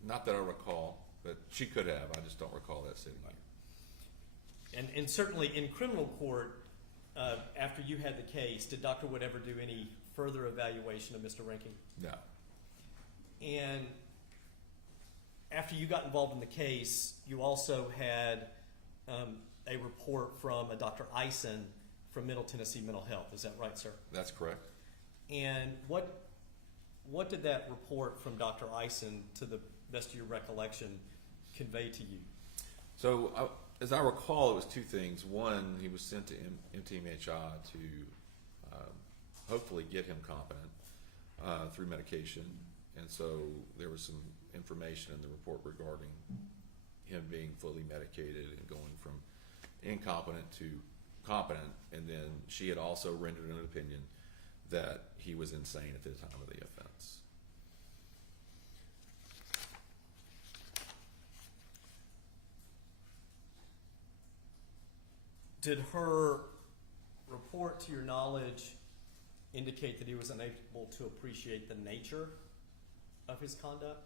Not that I recall, but she could have. I just don't recall that sitting here. And certainly in criminal court, after you had the case, did Dr. Wood ever do any further evaluation of Mr. Reinking? No. And after you got involved in the case, you also had a report from a Dr. Eisen from Middle Tennessee Mental Health. Is that right, sir? That's correct. And what did that report from Dr. Eisen, to the best of your recollection, convey to you? So, as I recall, it was two things. One, he was sent to MTMHI to hopefully get him competent through medication. And so there was some information in the report regarding him being fully medicated and going from incompetent to competent. And then she had also rendered an opinion that he was insane at the time of the offense. Did her report, to your knowledge, indicate that he was unable to appreciate the nature of his conduct?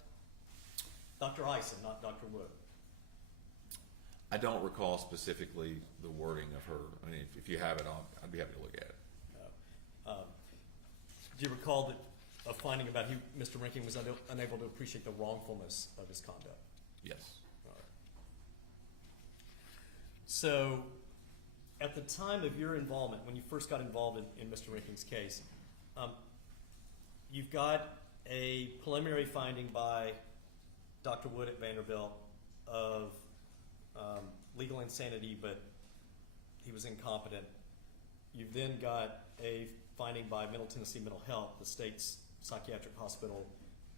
Dr. Eisen, not Dr. Wood. I don't recall specifically the wording of her. I mean, if you have it, I'd be happy to look at it. Do you recall that a finding about Mr. Reinking was unable to appreciate the wrongfulness of his conduct? Yes. All right. So, at the time of your involvement, when you first got involved in Mr. Reinking's case, you've got a preliminary finding by Dr. Wood at Vanderbilt of legal insanity, but he was incompetent. You've then got a finding by Middle Tennessee Mental Health, the state's psychiatric hospital,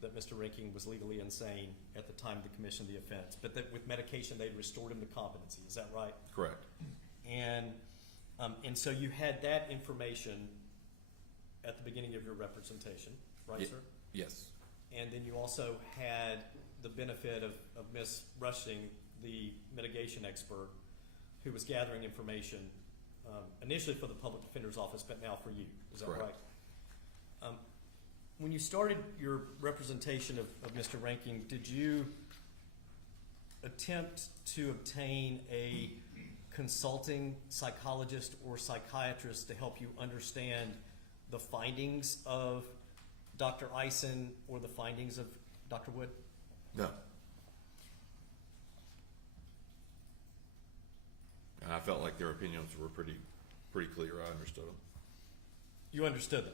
that Mr. Reinking was legally insane at the time of the commission of the offense, but that with medication they'd restored him to competency. Is that right? Correct. And so you had that information at the beginning of your representation, right, sir? Yes. And then you also had the benefit of Ms. Rushing, the mitigation expert, who was gathering information initially for the public defender's office, but now for you. Is that Correct. right? When you started your representation of Mr. Reinking, did you attempt to obtain a consulting psychologist or psychiatrist to help you understand the findings of Dr. Eisen or the findings of Dr. Wood? No. And I felt like their opinions were pretty clear. I understood them. You understood them.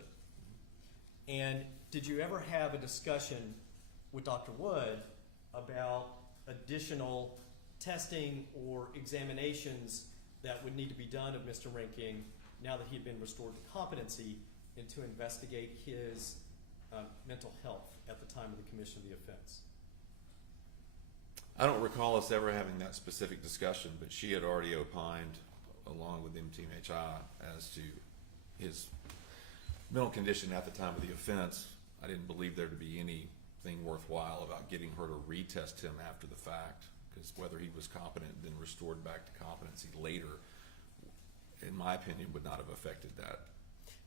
And did you ever have a discussion with Dr. Wood about additional testing or examinations that would need to be done of Mr. Reinking now that he had been restored to competency, and to investigate his mental health at the time of the commission of the offense? I don't recall us ever having that specific discussion, but she had already opined, along with MTMHI, as to his mental condition at the time of the offense. I didn't believe there to be anything worthwhile about getting her to retest him after the fact, because whether he was competent and then restored back to competency later, in my opinion, would not have affected that.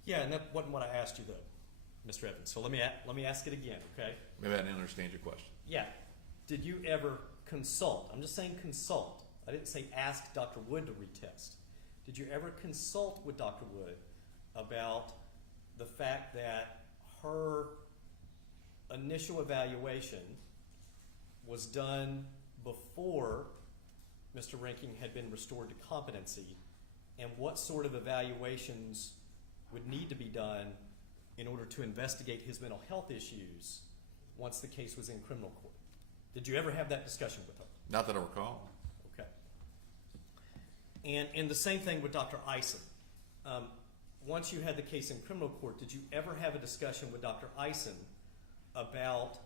Yeah, and that wasn't what I asked you, though, Mr. Evans. So let me ask it again, okay? Maybe I didn't understand your question. Yeah. Did you ever consult? I'm just saying consult. I didn't say ask Dr. Wood to retest. Did you ever consult with Dr. Wood about the fact that her initial evaluation was done before Mr. Reinking had been restored to competency, and what sort of evaluations would need to be done in order to investigate his mental health issues once the case was in criminal court. Did you ever have that discussion with her? Not that I recall. Okay. And the same thing with Dr. Eisen. Once you had the case in criminal court, did you ever have a discussion with Dr. Eisen about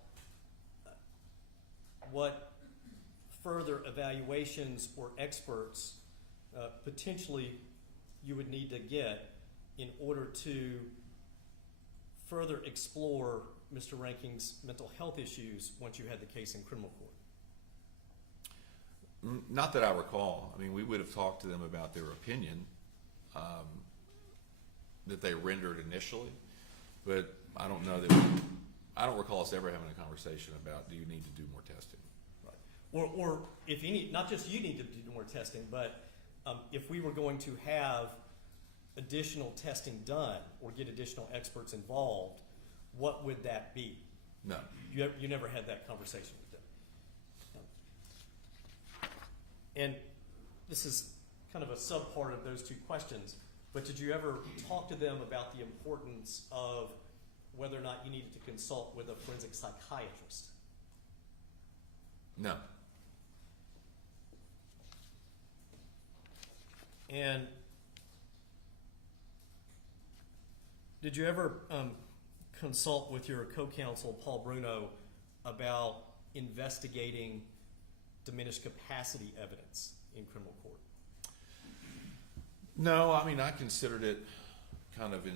what further evaluations or experts potentially you would need to get in order to further explore Mr. Reinking's mental health issues once you had the case in criminal court? Not that I recall. I mean, we would have talked to them about their opinion that they rendered initially, but I don't know that I don't recall us ever having a conversation about, do you need to do more testing? Right. Or if you need, not just you need to do more testing, but if we were going to have additional testing done or get additional experts involved, what would that be? No. You never had that conversation with them. And this is kind of a sub-part of those two questions, but did you ever talk to them about the importance of whether or not you needed to consult with a forensic psychiatrist? No. And did you ever consult with your co-counsel, Paul Bruno, about investigating diminished capacity evidence in criminal court? No, I mean, I considered it kind of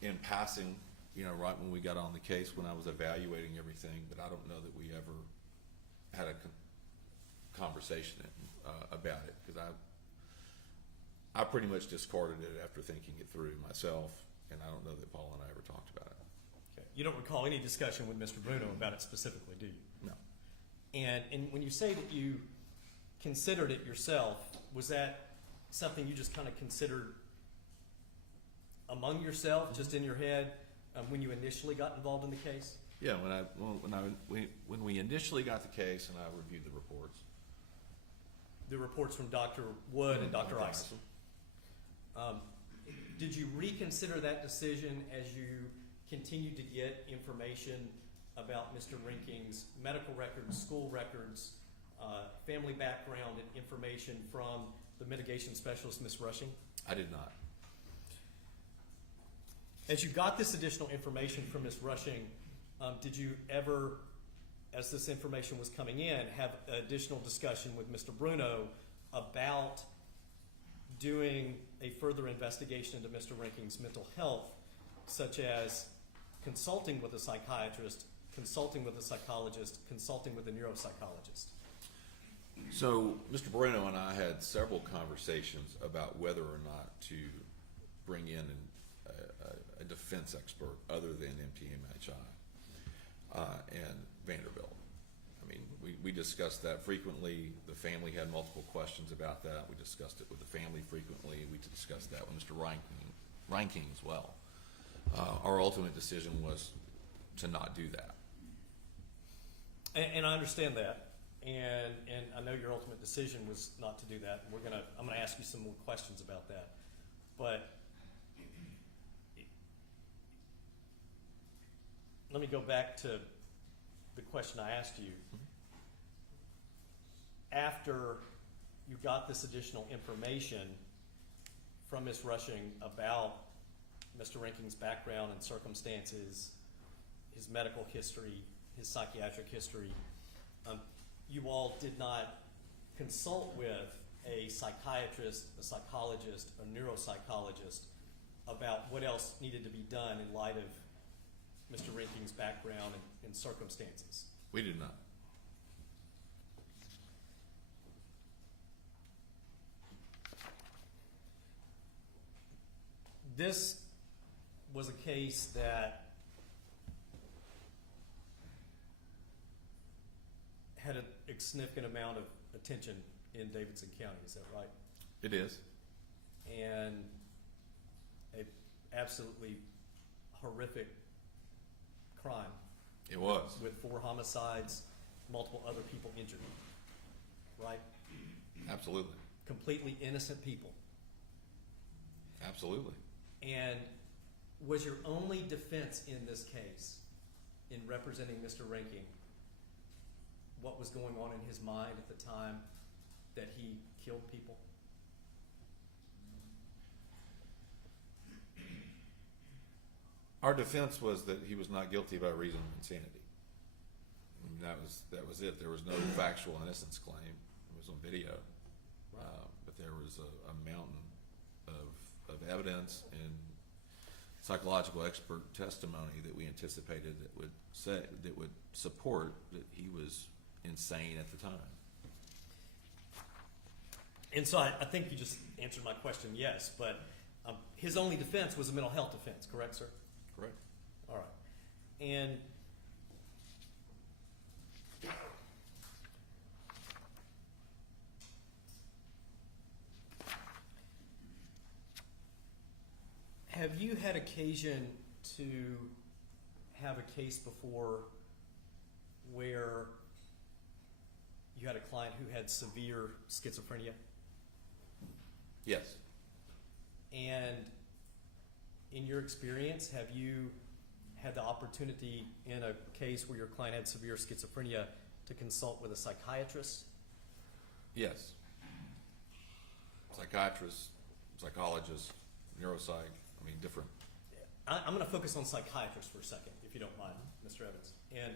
in passing, you know, right when we got on the case, when I was evaluating everything, but I don't know that we ever had a conversation about it, because I pretty much discarded it after thinking it through myself, and I don't know that Paul and I ever talked about it. Okay. You don't recall any discussion with Mr. Bruno about it specifically, do you? No. And when you say that you considered it yourself, was that something you just kind of considered among yourself, just in your head, when you initially got involved in the case? Yeah, when we initially got the case and I reviewed the reports. The reports from Dr. Wood and Dr. Eisen. Did you reconsider that decision as you continued to get information about Mr. Reinking's medical records, school records, family background, and information from the mitigation specialist, Ms. Rushing? I did not. As you got this additional information from Ms. Rushing, did you ever, as this information was coming in, have additional discussion with Mr. Bruno about doing a further investigation into Mr. Reinking's mental health, such as consulting with a psychiatrist, consulting with a psychologist, consulting with a neuropsychologist? So Mr. Bruno and I had several conversations about whether or not to bring in a defense expert other than MTMHI and Vanderbilt. I mean, we discussed that frequently. The family had multiple questions about that. We discussed it with the family frequently. We discussed that with Mr. Reinking as well. Our ultimate decision was to not do that. And I understand that. And I know your ultimate decision was not to do that. I'm gonna ask you some more questions about that. But let me go back to the question I asked you. After you got this additional information from Ms. Rushing about Mr. Reinking's background and circumstances, his medical history, his psychiatric history, you all did not consult with a psychiatrist, a psychologist, a neuropsychologist about what else needed to be done in light of Mr. Reinking's background and circumstances? We did not. This was a case that had a significant amount of attention in Davidson County, is that right? It is. And a absolutely horrific crime It was. with 4 homicides, multiple other people injured, right? Absolutely. Completely innocent people. Absolutely. And was your only defense in this case, in representing Mr. Reinking, what was going on in his mind at the time that he killed people? Our defense was that he was not guilty by reason of insanity. I mean, that was it. There was no factual innocence claim. It was on video. But there was a mountain of evidence and psychological expert testimony that we anticipated that would support that he was insane at the time. And so I think you just answered my question, yes, but his only defense was a mental health defense, correct, sir? Correct. All right. And have you had occasion to have a case before where you had a client who had severe schizophrenia? Yes. And in your experience, have you had the opportunity in a case where your client had severe schizophrenia to consult with a psychiatrist? Yes. Psychiatrist, psychologist, neuropsych, I mean, different. I'm going to focus on psychiatrists for a second, if you don't mind, Mr. Evans. And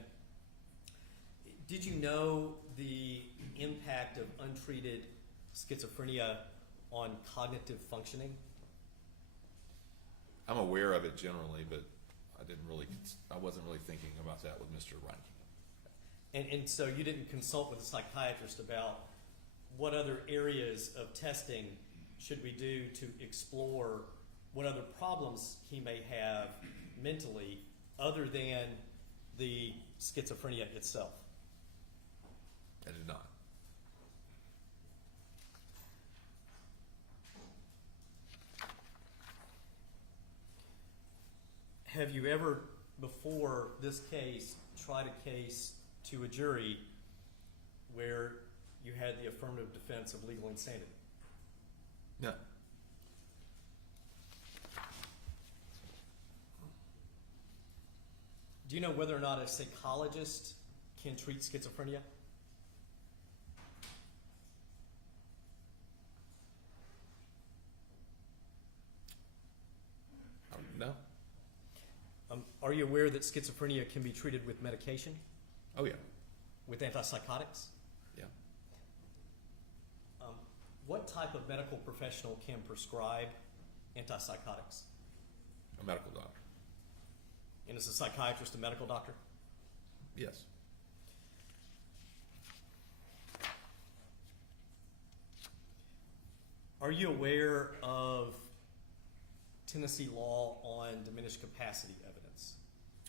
did you know the impact of untreated schizophrenia on cognitive functioning? I'm aware of it generally, but I wasn't really thinking about that with Mr. Reinking. And so you didn't consult with a psychiatrist about what other areas of testing should we do to explore what other problems he may have mentally other than the schizophrenia itself? I did not. Have you ever, before this case, tried a case to a jury where you had the affirmative defense of legal insanity? No. Do you know whether or not a psychologist can treat schizophrenia? No? Are you aware that schizophrenia can be treated with medication, Oh, yeah. with antipsychotics? Yeah. What type of medical professional can prescribe antipsychotics? A medical doctor. And is a psychiatrist a medical doctor? Yes. Are you aware of Tennessee law on diminished capacity evidence?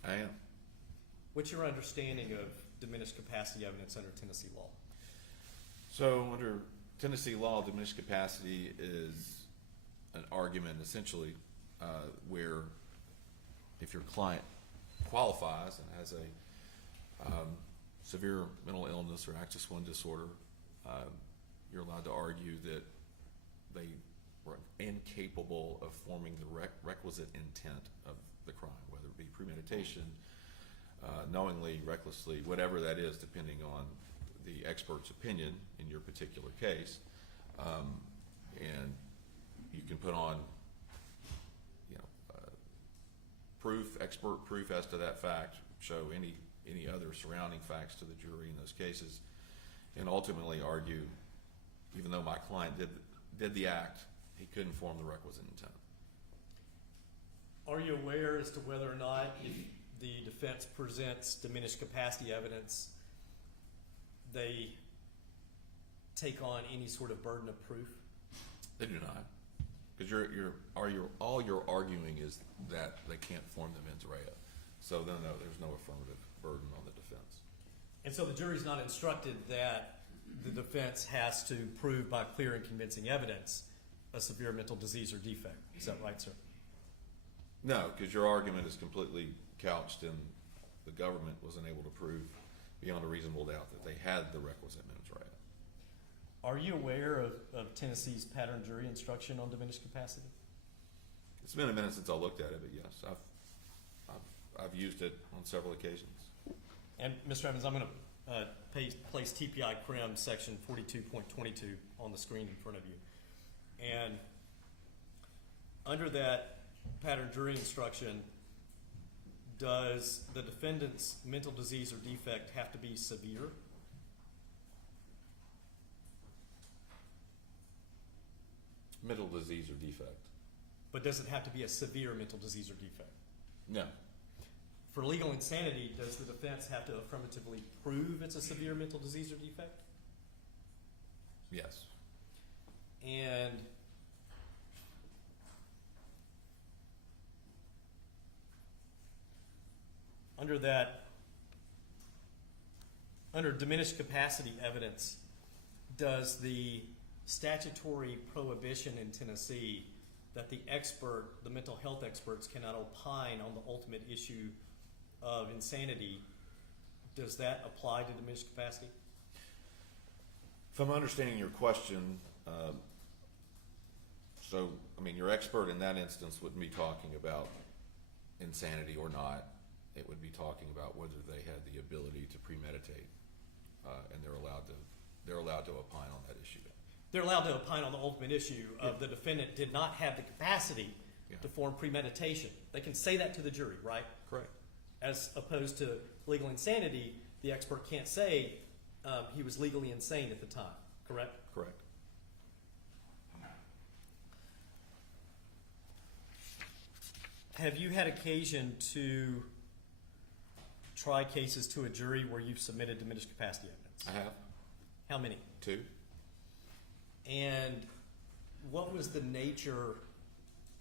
I am. What's your understanding of diminished capacity evidence under Tennessee law? So under Tennessee law, diminished capacity is an argument essentially where if your client qualifies and has a severe mental illness or Axis I disorder, you're allowed to argue that they were incapable of forming the requisite intent of the crime, whether it be premeditation, knowingly, recklessly, whatever that is, depending on the expert's opinion in your particular case. And you can put on, expert proof as to that fact, show any other surrounding facts to the jury in those cases, and ultimately argue, even though my client did the act, he couldn't form the requisite intent. Are you aware as to whether or not if the defense presents diminished capacity evidence, they take on any sort of burden of proof? They do not, because all you're arguing is that they can't form the mens rea. So then no, there's no affirmative burden on the defense. And so the jury's not instructed that the defense has to prove by clear and convincing evidence a severe mental disease or defect. Is that right, sir? No, because your argument is completely couched in the government was unable to prove beyond a reasonable doubt that they had the requisite mens rea. Are you aware of Tennessee's pattern jury instruction on diminished capacity? It's been a minute since I looked at it, but yes, I've used it on several occasions. And Mr. Evans, I'm going to place TPI Crim section 42.22 on the screen in front of you. And under that pattern jury instruction, does the defendant's mental disease or defect have to be severe? Mental disease or defect? But does it have to be a severe mental disease or defect? No. For legal insanity, does the defense have to affirmatively prove it's a severe mental disease or defect? Yes. And under diminished capacity evidence, does the statutory prohibition in Tennessee that the mental health experts cannot opine on the ultimate issue of insanity, does that apply to diminished capacity? If I'm understanding your question, so, I mean, your expert in that instance wouldn't be talking about insanity or not. It would be talking about whether they had the ability to premeditate, and they're allowed to opine on that issue. They're allowed to opine on the ultimate issue of the defendant did not have the capacity to form premeditation. They can say that to the jury, right? Correct. As opposed to legal insanity, the expert can't say he was legally insane at the time, correct? Correct. Have you had occasion to try cases to a jury where you've submitted diminished capacity evidence? I have. How many? 2. And what was the nature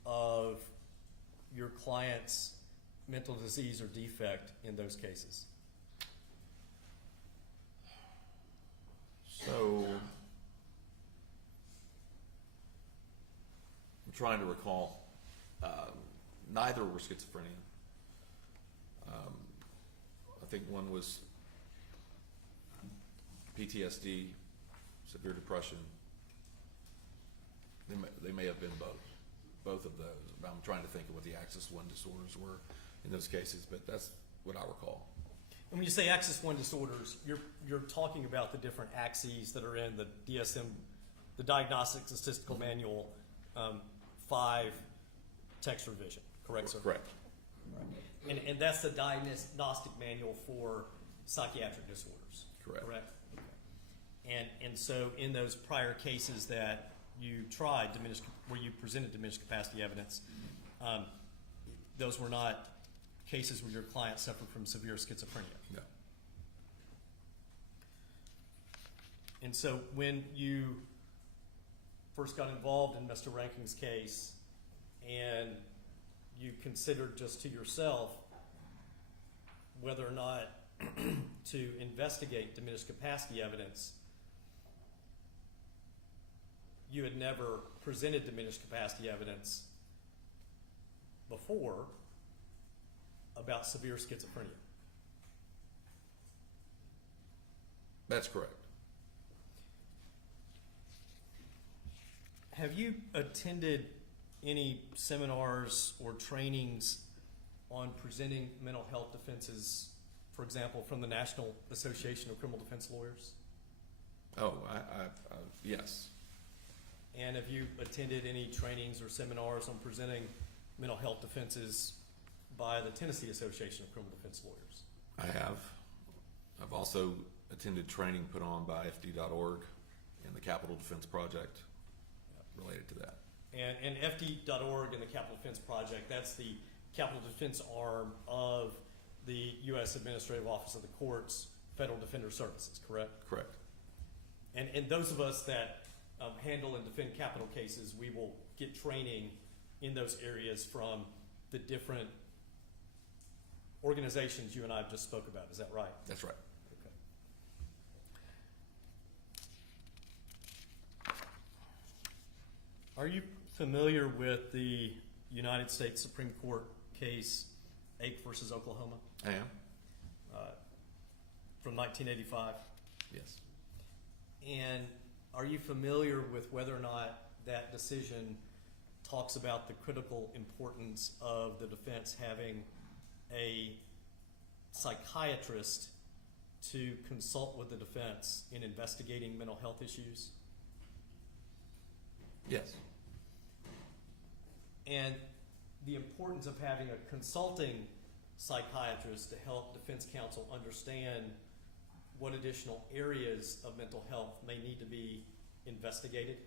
of your client's mental disease or defect in those cases? So, I'm trying to recall. Neither were schizophrenia. I think one was PTSD, severe depression. They may have been both of those. I'm trying to think of what the Axis 1 disorders were in those cases, but that's what I recall. And when you say Axis 1 disorders, you're talking about the different axes that are in the DSM, the Diagnostic Statistical Manual 5 text revision, correct, sir? Correct. Right. And that's the diagnostic manual for psychiatric disorders, Correct. Okay. And so in those prior cases that you tried where you presented diminished capacity evidence, those were not cases where your client suffered from severe schizophrenia. No. And so when you first got involved in Mr. Reinking's case and you considered just to yourself whether or not to investigate diminished capacity evidence, you had never presented diminished capacity evidence before about severe schizophrenia. That's correct. Have you attended any seminars or trainings on presenting mental health defenses, for example, from the National Association of Criminal Defense Lawyers? Oh, yes. And have you attended any trainings or seminars on presenting mental health defenses by the Tennessee Association of Criminal Defense Lawyers? I have. I've also attended training put on by FD.org and the Capital Defense Project related to that. And FD.org and the Capital Defense Project, that's the capital defense arm of the U.S. Administrative Office of the Courts Federal Defender Services, correct? Correct. And those of us that handle and defend capital cases, we will get training in those areas from the different organizations you and I have just spoke about. Is that right? That's right. Okay. Are you familiar with the United States Supreme Court case Ake versus Oklahoma? I am. from 1985. Yes. And are you familiar with whether or not that decision talks about the critical importance of the defense having a psychiatrist to consult with the defense in investigating mental health issues? Yes. And the importance of having a consulting psychiatrist to help defense counsel understand what additional areas of mental health may need to be investigated,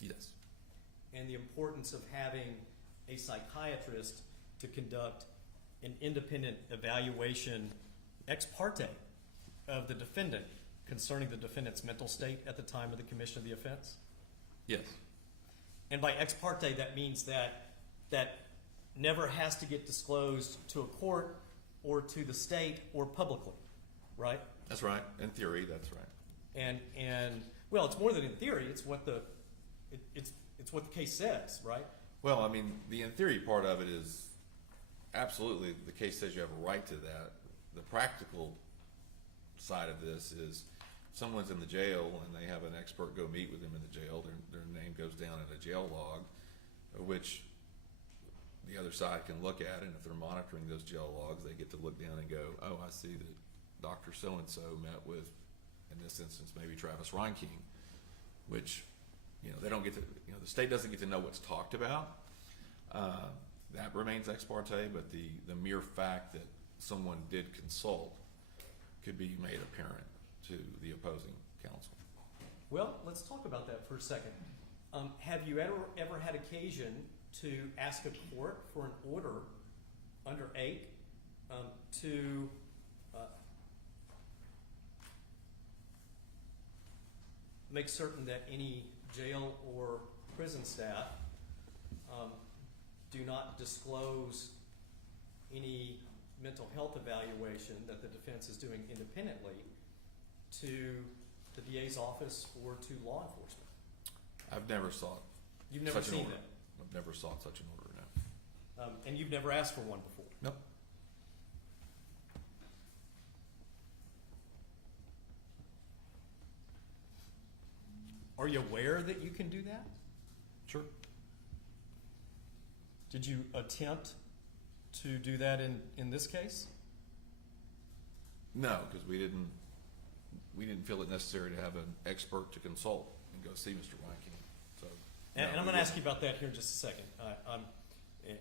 Yes. and the importance of having a psychiatrist to conduct an independent evaluation ex parte of the defendant concerning the defendant's mental state at the time of the commission of the offense. Yes. And by ex parte, that means that never has to get disclosed to a court or to the state or publicly, right? That's right. In theory, that's right. And well, it's more than in theory. It's what the it's what the case says, right? Well, I mean, the in theory part of it is absolutely the case says you have a right to that. The practical side of this is someone's in the jail and they have an expert go meet with them in the jail. Their name goes down in a jail log, which the other side can look at, and if they're monitoring those jail logs, they get to look down and go, oh, I see that Dr. So-and-so met with, in this instance, maybe Travis Reinking, which, they don't get to, the state doesn't get to know what's talked about. That remains ex parte, but the mere fact that someone did consult could be made apparent to the opposing counsel. Well, let's talk about that for a second. Have you ever had occasion to ask a court for an order under 8 to make certain that any jail or prison staff do not disclose any mental health evaluation that the defense is doing independently to the DA's office or to law enforcement? I've never sought You've never such an seen order. that? I've never sought such an order, no. And you've never asked for one before? Nope. Are you aware that you can do that? Sure. Did you attempt to do that in this case? No, because we didn't feel it necessary to have an expert to consult and go see Mr. Reinking. So, And, no, and I'm we going to ask didn't. you about that here in just a second,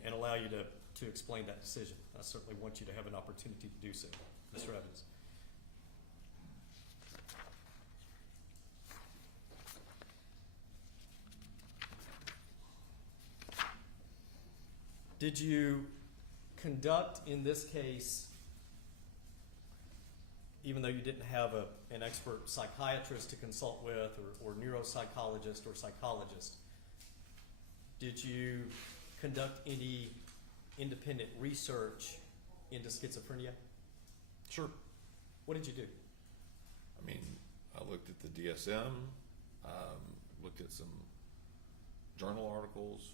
and allow you to explain that decision. I certainly want you to have an opportunity to do so, Mr. Evans. Did you conduct in this case, even though you didn't have an expert psychiatrist to consult with or neuropsychologist or psychologist, did you conduct any independent research into schizophrenia? Sure. What did you do? I mean, I looked at the DSM, looked at some journal articles,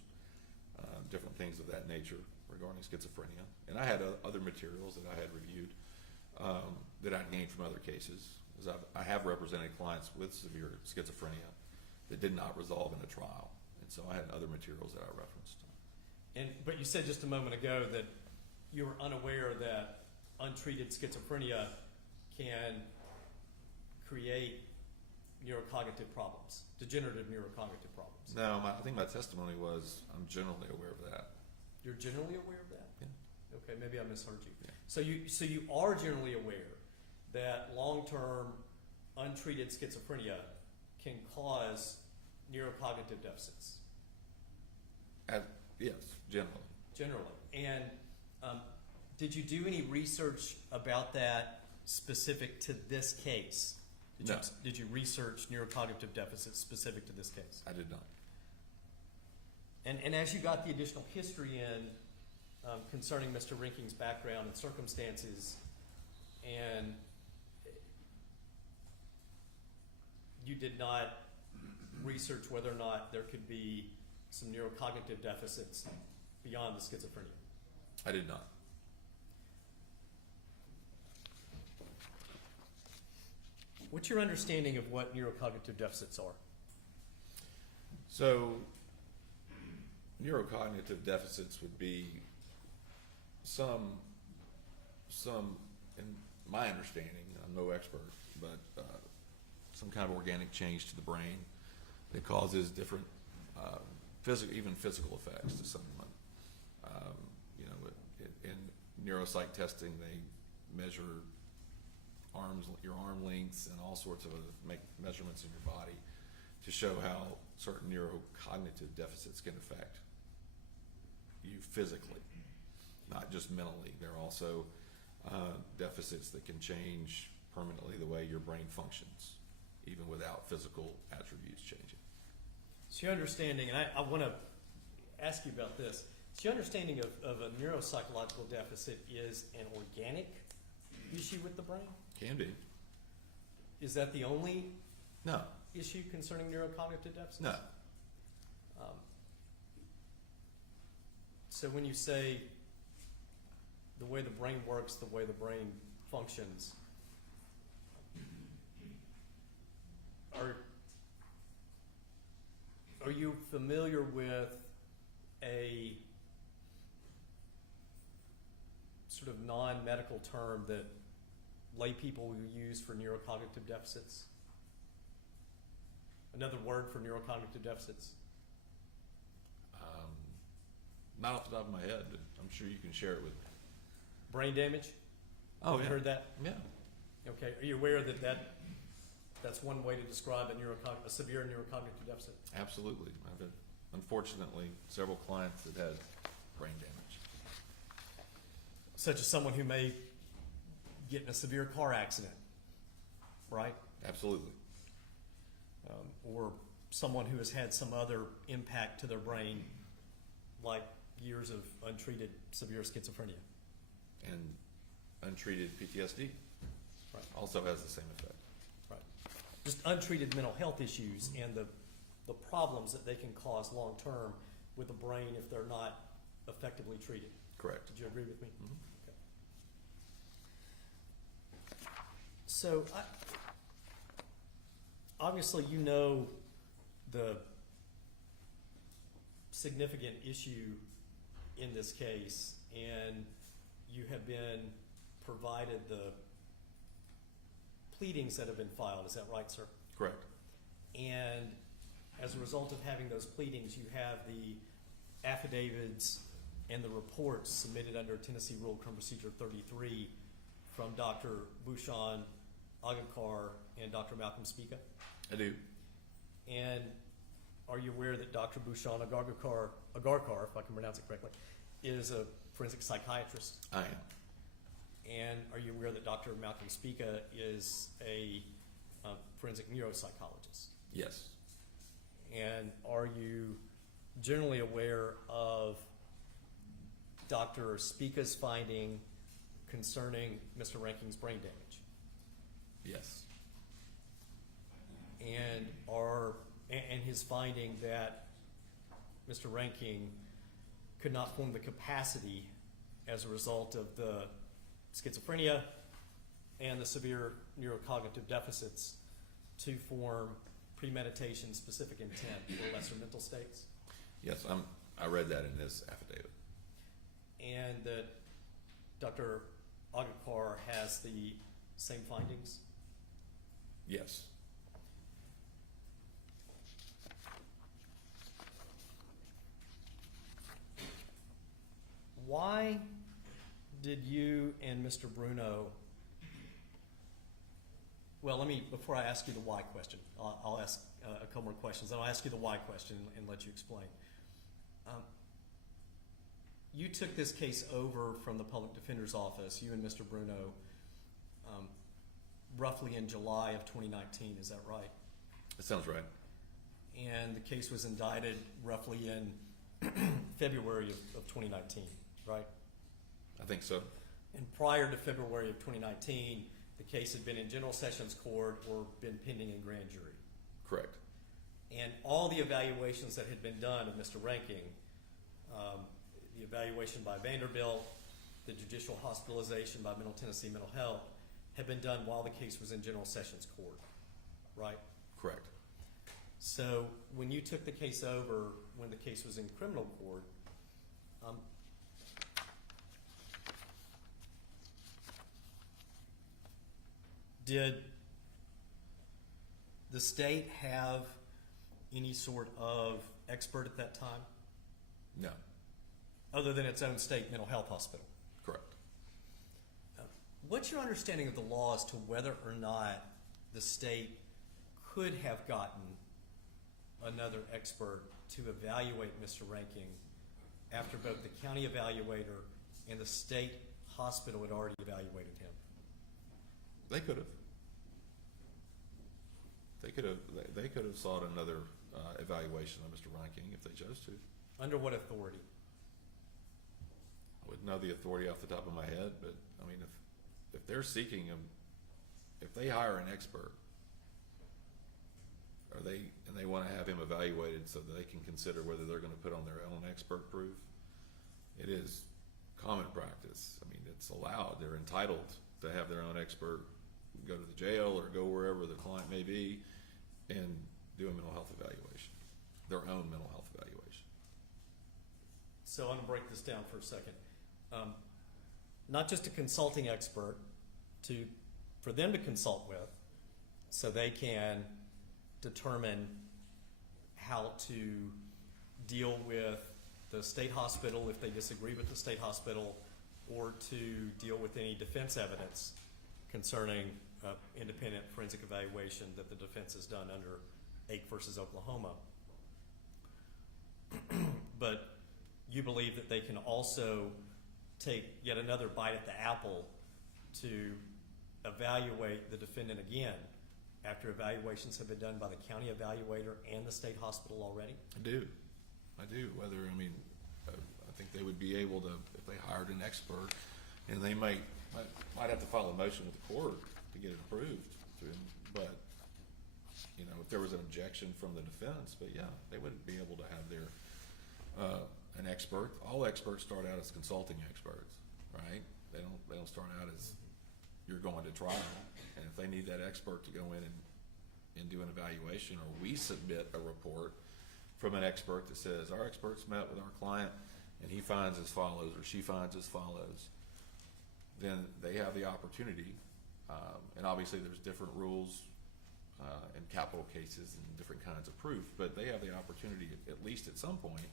different things of that nature regarding schizophrenia. And I had other materials that I had reviewed that I'd gained from other cases. Because I have represented clients with severe schizophrenia that did not resolve in a trial. And so I had other materials that I referenced. But you said just a moment ago that you were unaware that untreated schizophrenia can create neurocognitive problems, degenerative neurocognitive problems. No, I think my testimony was I'm generally aware of that. You're generally aware of that? Yeah. Okay, maybe I misheard you. Yeah. So you are generally aware that long-term untreated schizophrenia can cause neurocognitive deficits. Yes, generally. Generally. And did you do any research about that specific to this case? No. Did you research neurocognitive deficits specific to this case? I did not. And as you got the additional history in concerning Mr. Reinking's background and circumstances, and you did not research whether or not there could be some neurocognitive deficits beyond the schizophrenia. I did not. What's your understanding of what neurocognitive deficits are? So, neurocognitive deficits would be some, in my understanding, I'm no expert, but some kind of organic change to the brain that causes different even physical effects to someone. In neuropsych testing, they measure your arm lengths and all sorts of make measurements in your body to show how certain neurocognitive deficits can affect you physically, not just mentally. There are also deficits that can change permanently the way your brain functions, even without physical attributes changing. So your understanding, and I want to ask you about this, so your understanding of a neuropsychological deficit is an organic issue with the brain? Can be. Is that the only No. issue concerning neurocognitive deficits? No. So when you say the way the brain works, the way the brain functions, are you familiar with a sort of non-medical term that lay people will use for neurocognitive deficits? Another word for neurocognitive deficits? Not off the top of my head, but I'm sure you can share it with me. Brain damage? Oh, Have you heard that? Yeah. Okay. Are you aware that that's one way to describe a severe neurocognitive deficit? Absolutely. I've had, unfortunately, several clients that had brain damage. Such as someone who may get in a severe car accident, right? Absolutely. Or someone who has had some other impact to their brain, like years of untreated severe schizophrenia. And untreated PTSD Right. also has the same effect. Right. Just untreated mental health issues and the problems that they can cause long term with the brain if they're not effectively treated. Correct. Did you agree with me? Mhm. Okay. So, obviously, you know the significant issue in this case, and you have been provided the pleadings that have been filed. Is that right, sir? Correct. And as a result of having those pleadings, you have the affidavits and the reports submitted under Tennessee Rule of Criminal Procedure 33 from Dr. Bhushan Agakar and Dr. Malcolm Spica. I do. And are you aware that Dr. Bhushan Agarkar, if I can pronounce it correctly, is a forensic psychiatrist? I am. And are you aware that Dr. Malcolm Spica is a forensic neuropsychologist? Yes. And are you generally aware of Dr. Spica's finding concerning Mr. Reinking's brain damage? Yes. And his finding that Mr. Reinking could not form the capacity as a result of the schizophrenia and the severe neurocognitive deficits to form premeditation, specific intent, or lesser mental states? Yes, I read that in his affidavit. And that Dr. Agakar has the same findings? Yes. Why did you and Mr. Bruno, well, before I ask you the why question, I'll ask a couple more questions, then I'll ask you the why question and let you explain. You took this case over from the Public Defender's Office, you and Mr. Bruno, roughly in July of 2019, is that right? That sounds right. And the case was indicted roughly in February of 2019, right? I think so. And prior to February of 2019, the case had been in General Sessions Court or been pending in grand jury. Correct. And all the evaluations that had been done of Mr. Reinking, the evaluation by Vanderbilt, the judicial hospitalization by Middle Tennessee Mental Health, had been done while the case was in General Sessions Court, right? Correct. So when you took the case over, when the case was in criminal court, did the state have any sort of expert at that time, No. other than its own state mental health hospital? Correct. What's your understanding of the law as to whether or not the state could have gotten another expert to evaluate Mr. Reinking after both the county evaluator and the state hospital had already evaluated him? They could have. They could have sought another evaluation of Mr. Reinking if they chose to. Under what authority? I wouldn't know the authority off the top of my head, but I mean, if they're seeking him, if they hire an expert, and they want to have him evaluated so that they can consider whether they're going to put on their own expert proof, it is common practice. I mean, it's allowed. They're entitled to have their own expert go to the jail or go wherever the client may be and do a mental health evaluation, their own mental health evaluation. So I'm going to break this down for a second. Not just a consulting expert for them to consult with so they can determine how to deal with the state hospital if they disagree with the state hospital, or to deal with any defense evidence concerning independent forensic evaluation that the defense has done under Ake versus Oklahoma. But you believe that they can also take yet another bite at the apple to evaluate the defendant again after evaluations have been done by the county evaluator and the state hospital already? I do. I think they would be able to, if they hired an expert, and they might have to file a motion with the court to get it approved through, but if there was an objection from the defense, but yeah, they would be able to have their an expert. All experts start out as consulting experts, right? They don't start out as you're going to trial. And if they need that expert to go in and do an evaluation, or we submit a report from an expert that says our experts met with our client and he finds as follows or she finds as follows, then they have the opportunity, and obviously there's different rules in capital cases and different kinds of proof, but they have the opportunity, at least at some point,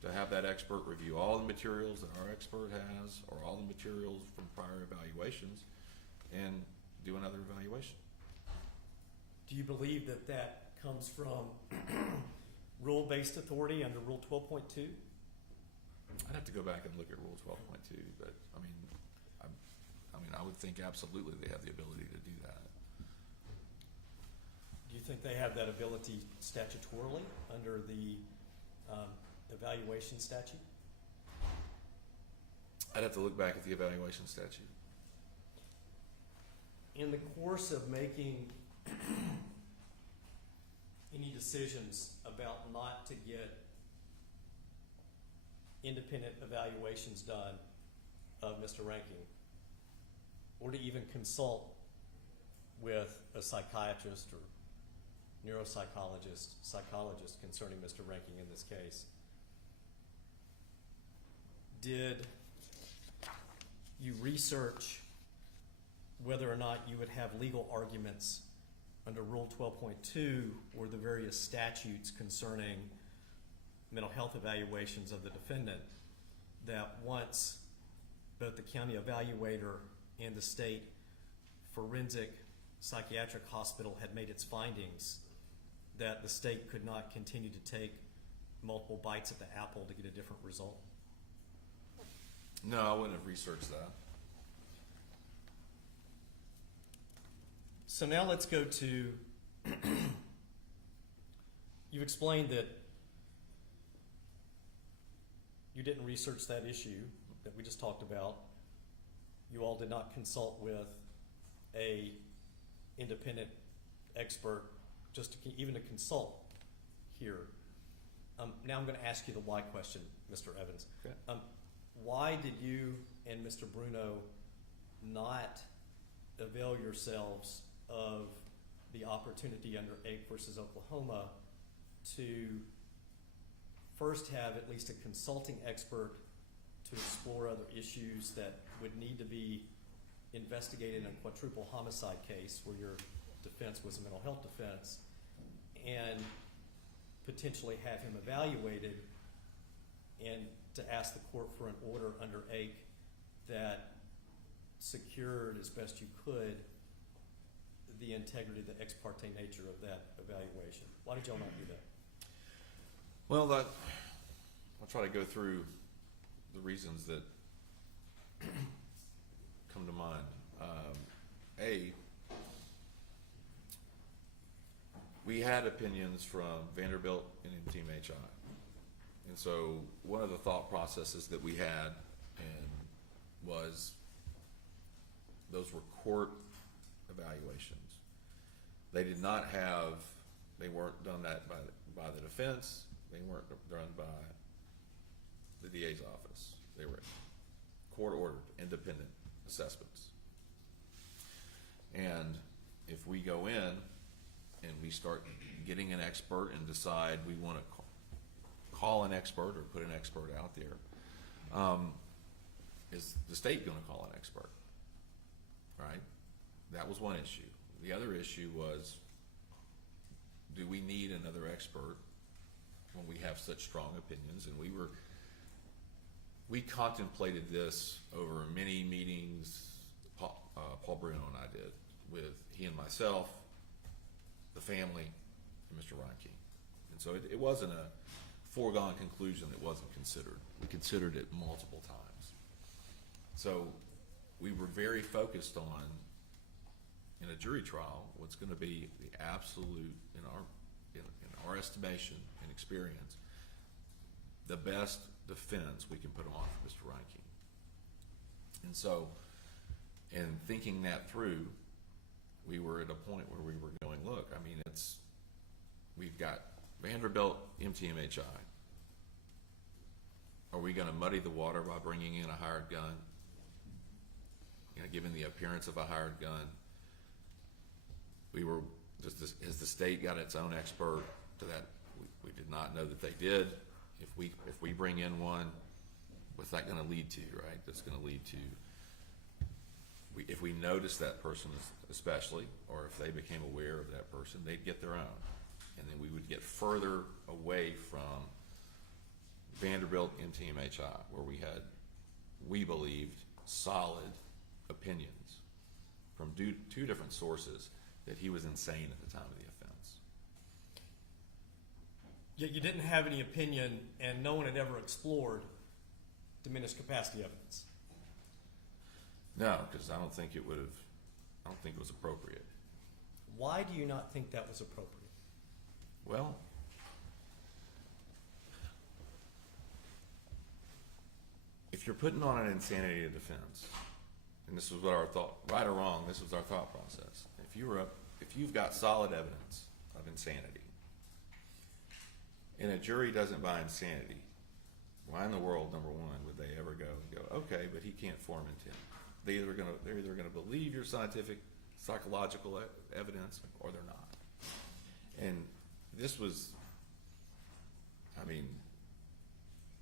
to have that expert review all the materials that our expert has or all the materials from prior evaluations and do another evaluation. Do you believe that comes from rule-based authority under Rule 12.2? I'd have to go back and look at Rule 12.2, but I would think absolutely they have the ability to do that. Do you think they have that ability statutorily under the evaluation statute? I'd have to look back at the evaluation statute. In the course of making any decisions about not to get independent evaluations done of Mr. Reinking, or to even consult with a psychiatrist or psychologist concerning Mr. Reinking in this case, did you research whether or not you would have legal arguments under Rule 12.2 or the various statutes concerning mental health evaluations of the defendant, that once both the county evaluator and the state forensic psychiatric hospital had made its findings, that the state could not continue to take multiple bites at the apple to get a different result? No, I wouldn't have researched that. So now let's go to, you explained that you didn't research that issue that we just talked about. You all did not consult with a independent expert just to, even to consult here. Now I'm going to ask you the why question, Mr. Evans. Okay. Why did you and Mr. Bruno not avail yourselves of the opportunity under AIC versus Oklahoma to first have at least a consulting expert to explore other issues that would need to be investigated in a quadruple homicide case where your defense was a mental health defense, and potentially have him evaluated, and to ask the court for an order under AIC that secured as best you could the integrity, the ex parte nature of that evaluation. Why did y'all not do that? Well, I'll try to go through the reasons that come to mind. We had opinions from Vanderbilt and MTMHI. And so one of the thought processes that we had was those were court evaluations. They did not have, they weren't done that by the defense. They weren't done by the DA's office. They were court-ordered, independent assessments. And if we go in and we start getting an expert and decide we want to call an expert or put an expert out there, is the state going to call an expert? Right? That was one issue. The other issue was, do we need another expert when we have such strong opinions? And we contemplated this over many meetings. Paul Bruno and I did, with he and myself, the family, and Mr. Reinking. And so it wasn't a foregone conclusion that wasn't considered. We considered it multiple times. So we were very focused on, in a jury trial, what's going to be the absolute, in our estimation and experience, the best defense we can put on for Mr. Reinking. And so, in thinking that through, we were at a point where we were going, look, I mean, we've got Vanderbilt, MTMHI. Are we going to muddy the water by bringing in a hired gun? Given the appearance of a hired gun, has the state got its own expert to that? We did not know that they did. If we bring in one, what's that going to lead to, right? That's going to lead to, if we notice that person especially, or if they became aware of that person, they'd get their own. And then we would get further away from Vanderbilt MTMHI, where we believed, solid opinions from two different sources that he was insane at the time of the offense. Yet you didn't have any opinion, and no one had ever explored diminished capacity evidence. No, because I don't think it was appropriate. Why do you not think that was appropriate? Well, if you're putting on an insanity defense, and this was what our thought, right or wrong, this was our thought process. If you've got solid evidence of insanity, and a jury doesn't buy insanity, why in the world, number one, would they ever go, okay, but he can't form intent? They're either going to believe your psychological evidence, or they're not. And this was,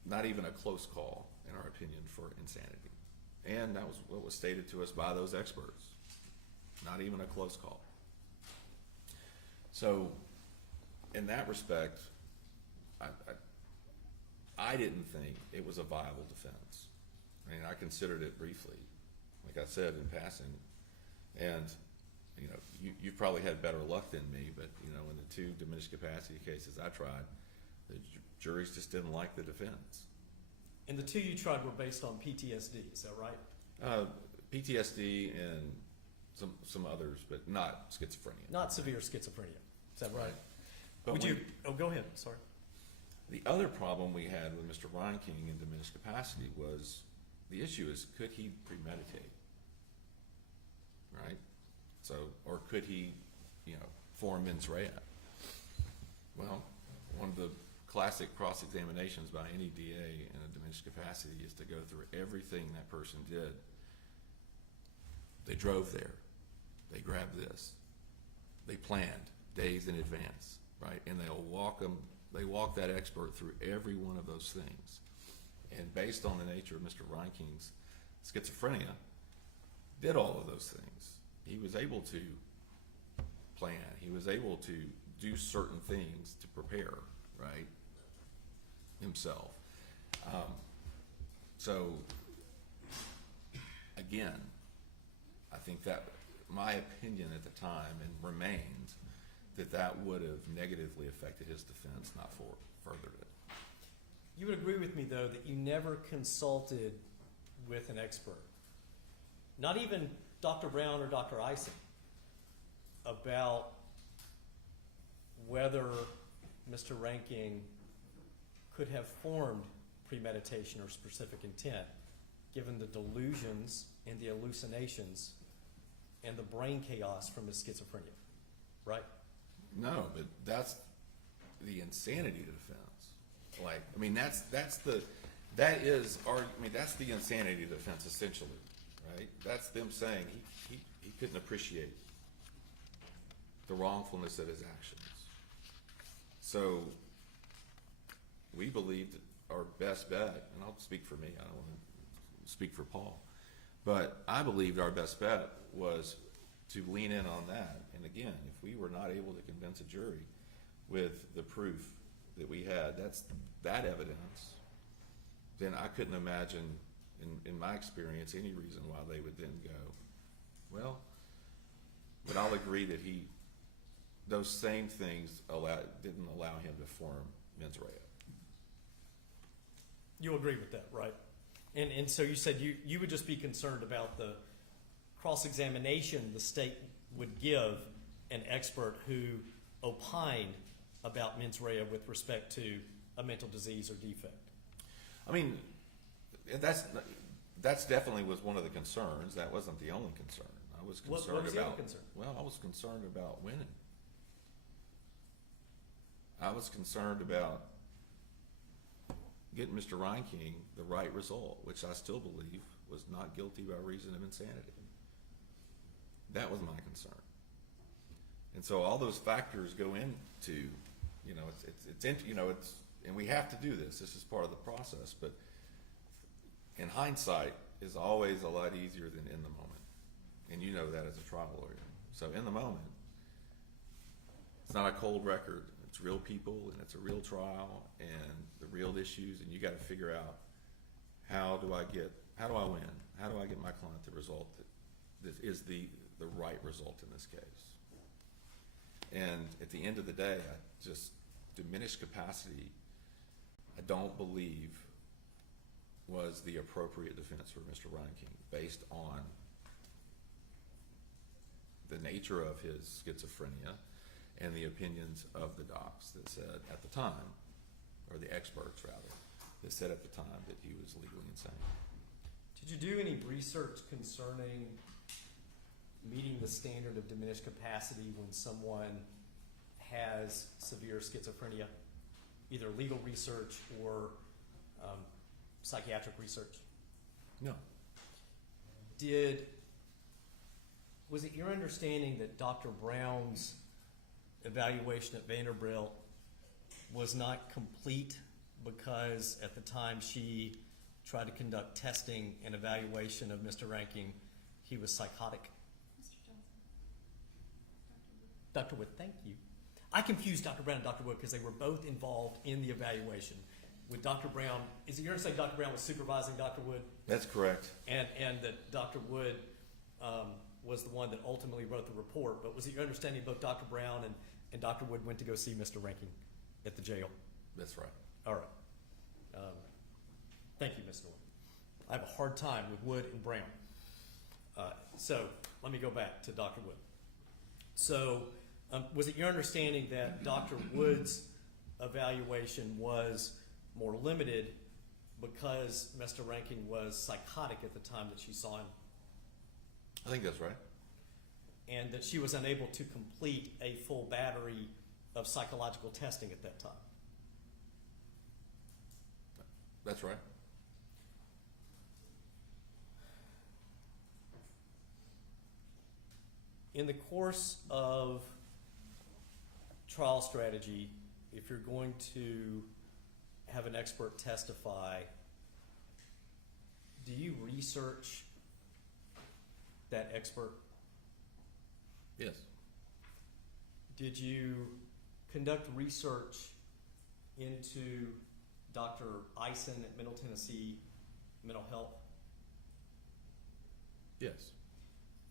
not even a close call, in our opinion, for insanity. And that was what was stated to us by those experts. Not even a close call. So, in that respect, I didn't think it was a viable defense. I considered it briefly, like I said in passing. And, you've probably had better luck than me, but, in the two diminished capacity cases I tried, the juries just didn't like the defense. And the two you tried were based on PTSD, is that right? PTSD and some others, but not schizophrenia. Not severe schizophrenia, is that right? But go ahead, sorry. The other problem we had with Mr. Reinking in diminished capacity was, the issue is, could he premeditate? Right? So, or could he, form mens rea? Well, one of the classic cross-examinations by any DA in a diminished capacity is to go through everything that person did. They drove there. they grab this. They planned days in advance, right? And they walk that expert through every one of those things. And based on the nature of Mr. Reinking's schizophrenia, did all of those things. He was able to plan. He was able to do certain things to prepare, right, himself. So, again, I think that my opinion at the time, and remains, that would have negatively affected his defense, not furthered it. You would agree with me, though, that you never consulted with an expert, not even Dr. Brown or Dr. Ison, about whether Mr. Reinking could have formed premeditation or specific intent, given the delusions and the hallucinations and the brain chaos from his schizophrenia, right? No, but that's the insanity defense. Like, I mean, that's the insanity defense essentially, right? That's them saying he couldn't appreciate the wrongfulness of his actions. So we believe that our best bet, and I'll speak for me, I don't want to speak for Paul, but I believed our best bet was to lean in on that. And again, if we were not able to convince a jury with the proof that we had, that evidence, then I couldn't imagine, in my experience, any reason why they would then go, well, but I'll agree that those same things didn't allow him to form mens rea. You agree with that, right? And so you said you would just be concerned about the cross-examination the state would give an expert who opined about mens rea with respect to a mental disease or defect. I mean, that's definitely was one of the concerns. That wasn't the only concern. I was concerned What was the other concern? Well, I was concerned about winning. I was concerned about getting Mr. Reinking the right result, which I still believe was not guilty by reason of insanity. That was my concern. And so all those factors go into, and we have to do this. This is part of the process. But in hindsight is always a lot easier than in the moment. And you know that as a trial lawyer. So in the moment, it's not a cold record. It's real people, and it's a real trial, and the real issues, and you got to figure out how do I win? How do I get my client the result that is the right result in this case? And at the end of the day, diminished capacity, I don't believe was the appropriate defense for Mr. Reinking based on the nature of his schizophrenia and the opinions of the docs that said at the time, or the experts rather, that said at the time that he was legally insane. Did you do any research concerning meeting the standard of diminished capacity when someone has severe schizophrenia, either legal research or psychiatric research? No. Was it your understanding that Dr. Brown's evaluation at Vanderbilt was not complete because at the time she tried to conduct testing and evaluation of Mr. Reinking, he was psychotic? Mr. Johnson. Dr. Wood, thank you. I confused Dr. Brown and Dr. Wood because they were both involved in the evaluation. With Dr. Brown, is it your understanding Dr. Brown was supervising Dr. Wood? That's correct. And that Dr. Wood was the one that ultimately wrote the report, but was it your understanding both Dr. Brown and Dr. Wood went to go see Mr. Reinking at the jail? That's right. All right. Thank you, Ms. Norton. I have a hard time with Wood and Brown. So let me go back to Dr. Wood. So was it your understanding that Dr. Wood's evaluation was more limited because Mr. Reinking was psychotic at the time that she saw him, I think that's right. and that she was unable to complete a full battery of psychological testing at that time? That's right. in the course of trial strategy, if you're going to have an expert testify, do you research that expert? Yes. Did you conduct research into Dr. Eisen at Middle Tennessee Mental Health? Yes.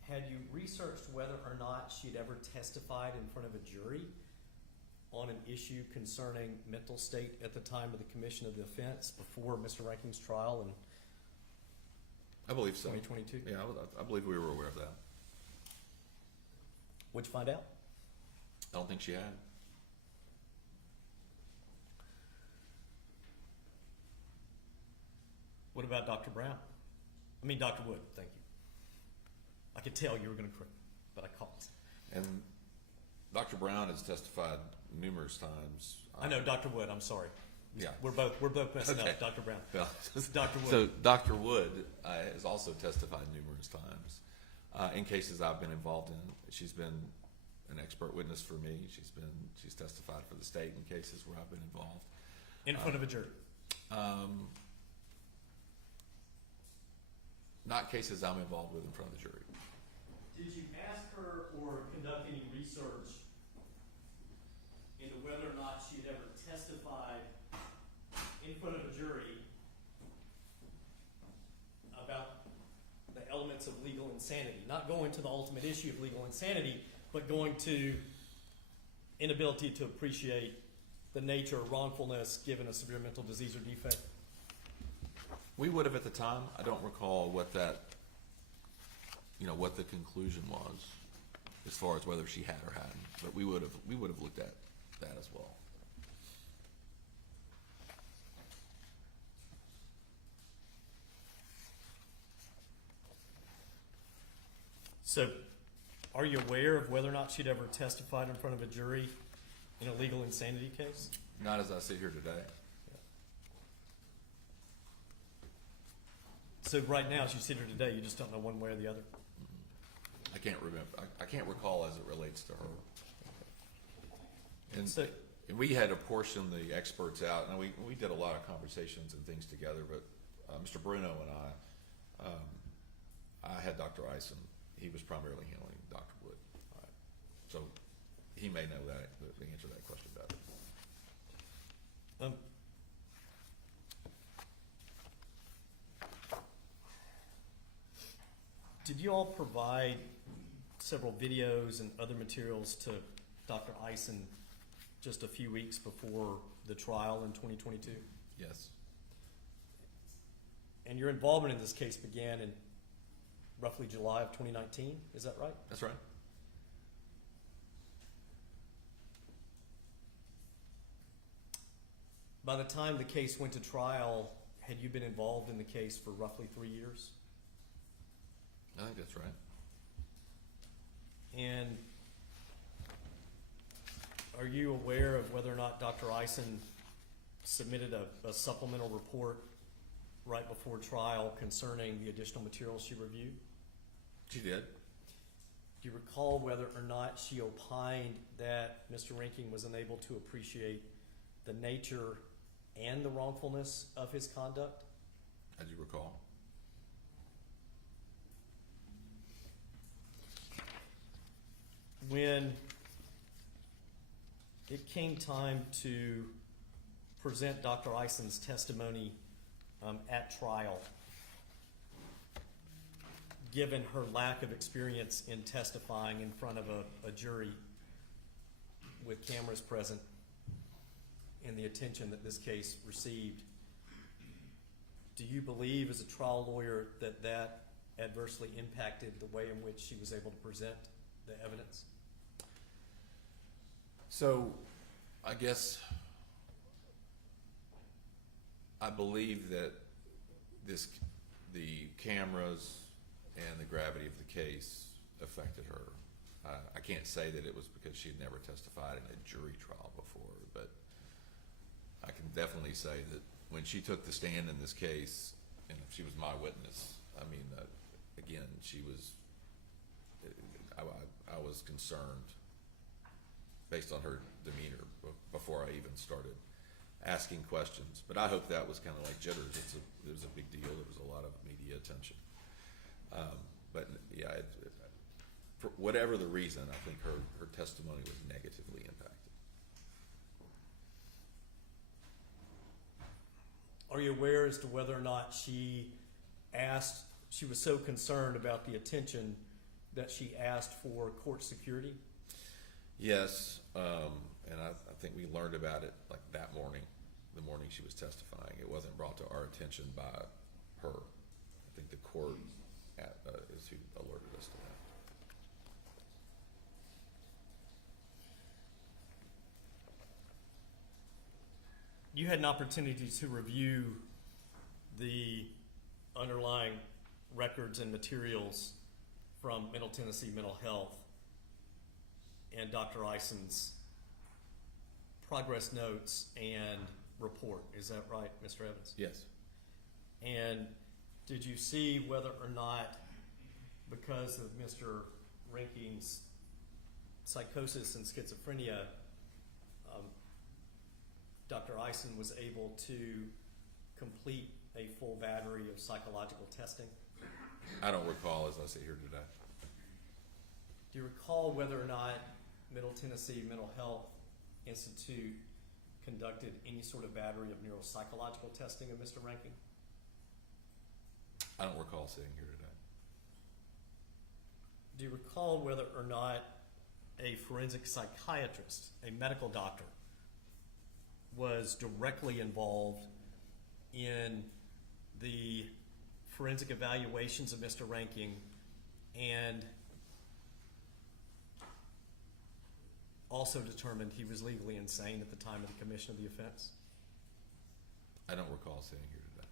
Had you researched whether or not she'd ever testified in front of a jury on an issue concerning mental state at the time of the commission of the offense before Mr. Reinking's trial in I believe so. 2022? Yeah, I believe we were aware of that. What'd you find out? I don't think she had. What about Dr. Brown? I mean, Dr. Wood, thank you. I could tell you were going to correct, but I caught. And Dr. Brown has testified numerous times. I know Dr. Wood. I'm sorry. Yeah. We're both messing Okay. up. Dr. Brown. Well, Dr. Wood. So Dr. Wood has also testified numerous times in cases I've been involved in. She's been an expert witness for me. She's testified for the state in cases where I've been involved. In front of a jury. Not cases I'm involved with in front of the jury. Did you ask her or conduct any research into whether or not she had ever testified in front of a jury about the elements of legal insanity? Not going to the ultimate issue of legal insanity, but going to inability to appreciate the nature of wrongfulness given a severe mental disease or defect? We would have at the time. I don't recall what that, what the conclusion was as far as whether she had or hadn't. But we would have looked at that as well. So, are you aware of whether or not she'd ever testified in front of a jury in a legal insanity case? Not as I sit here today. So right now, as you sit here today, you just don't know one way or the other? I can't remember. I can't recall as it relates to her. And, So- and we had apportioned the experts out, and we did a lot of conversations and things together. But Mr. Bruno and I had Dr. Eisen. He was primarily handling Dr. Wood. So he may know that the answer to that question better. Did you all provide several videos and other materials to Dr. Eisen just a few weeks before the trial in 2022? Yes. And your involvement in this case began in roughly July of 2019, is that right? That's right. By the time the case went to trial, had you been involved in the case for roughly 3 years? I think that's right. And are you aware of whether or not Dr. Eisen submitted a supplemental report right before trial concerning the additional materials she reviewed? She did. Do you recall whether or not she opined that Mr. Reinking was unable to appreciate the nature and the wrongfulness of his conduct? I do recall. When it came time to present Dr. Eisen's testimony at trial, given her lack of experience in testifying in front of a jury with cameras present and the attention that this case received, do you believe as a trial lawyer that that adversely impacted the way in which she was able to present the evidence? So, I guess I believe that the cameras and the gravity of the case affected her. I can't say that it was because she'd never testified in a jury trial before, but I can definitely say that when she took the stand in this case, and if she was my witness, I mean, again, she was. I was concerned based on her demeanor before I even started asking questions. But I hope that was kind of like jitters. It was a big deal. There was a lot of media attention. But yeah, for whatever the reason, I think her testimony was negatively impacted. Are you aware as to whether or not she was so concerned about the attention that she asked for court security? Yes, and I think we learned about it like that morning, the morning she was testifying. It wasn't brought to our attention by her. I think the court is who alerted us to that. You had an opportunity to review the underlying records and materials from Middle Tennessee Mental Health and Dr. Ison's progress notes and report. Is that right, Mr. Evans? Yes. And did you see whether or not, because of Mr. Reinking's psychosis and schizophrenia, Dr. Ison was able to complete a full battery of psychological testing? I don't recall as I sit here today. Do you recall whether or not Middle Tennessee Mental Health Institute conducted any sort of battery of neuropsychological testing of Mr. Reinking? I don't recall sitting here today. Do you recall whether or not a forensic psychiatrist, a medical doctor, was directly involved in the forensic evaluations of Mr. Reinking and also determined he was legally insane at the time of the commission of the offense? I don't recall sitting here today.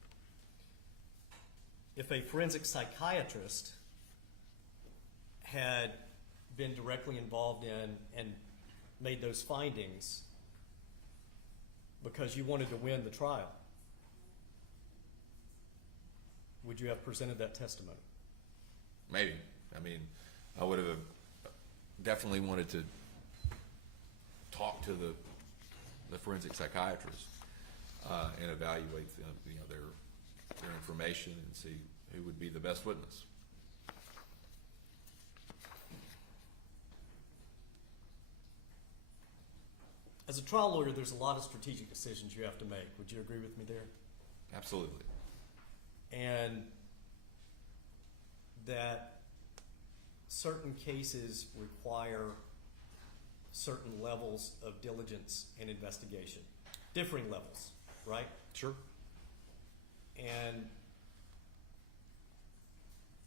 If a forensic psychiatrist had been directly involved in and made those findings because you wanted to win the trial, would you have presented that testimony? Maybe. I mean, I would have definitely wanted to talk to the forensic psychiatrist and evaluate their information and see who would be the best witness. As a trial lawyer, there's a lot of strategic decisions you have to make. Would you agree with me there? Absolutely. And that certain cases require certain levels of diligence and investigation, differing levels, right? Sure. And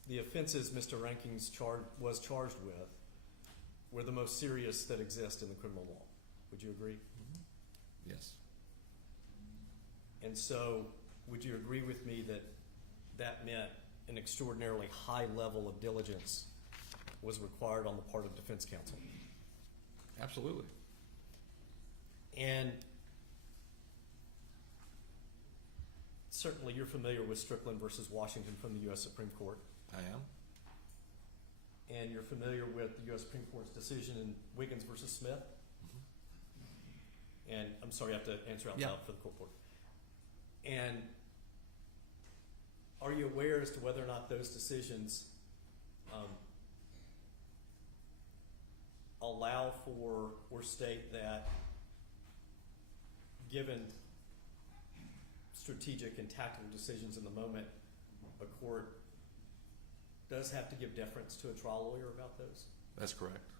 the offenses Mr. Reinking was charged with were the most serious that exist in the criminal law. Would you agree? Yes. And so, would you agree with me that that meant an extraordinarily high level of diligence was required on the part of defense counsel? Absolutely. And certainly you're familiar with Strickland versus Washington from the U.S. Supreme Court. I am. And you're familiar with the U.S. Supreme Court's decision in Wiggins versus Smith? And I'm sorry, I have to answer out loud for the court. And are you aware as to whether or not those decisions allow for or state that given strategic and tactical decisions in the moment, a court does have to give deference to a trial lawyer about those? That's correct.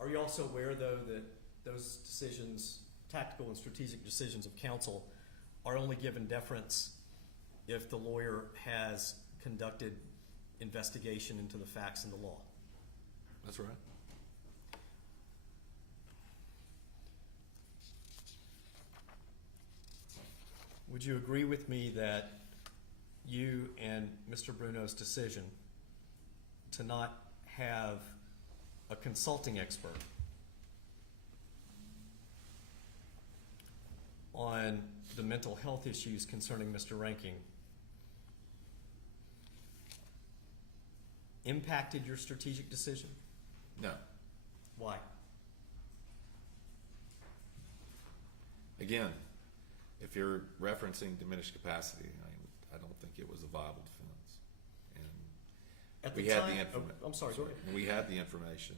Are you also aware, though, that those decisions, tactical and strategic decisions of counsel, are only given deference if the lawyer has conducted investigation into the facts and the law? That's right. Would you agree with me that you and Mr. Bruno's decision to not have a consulting expert on the mental health issues concerning Mr. Reinking impacted your strategic decision? No. Why? Again, if you're referencing diminished capacity, I don't think it was a viable defense. And At the we had time, the information. I'm sorry, go ahead. We had the information.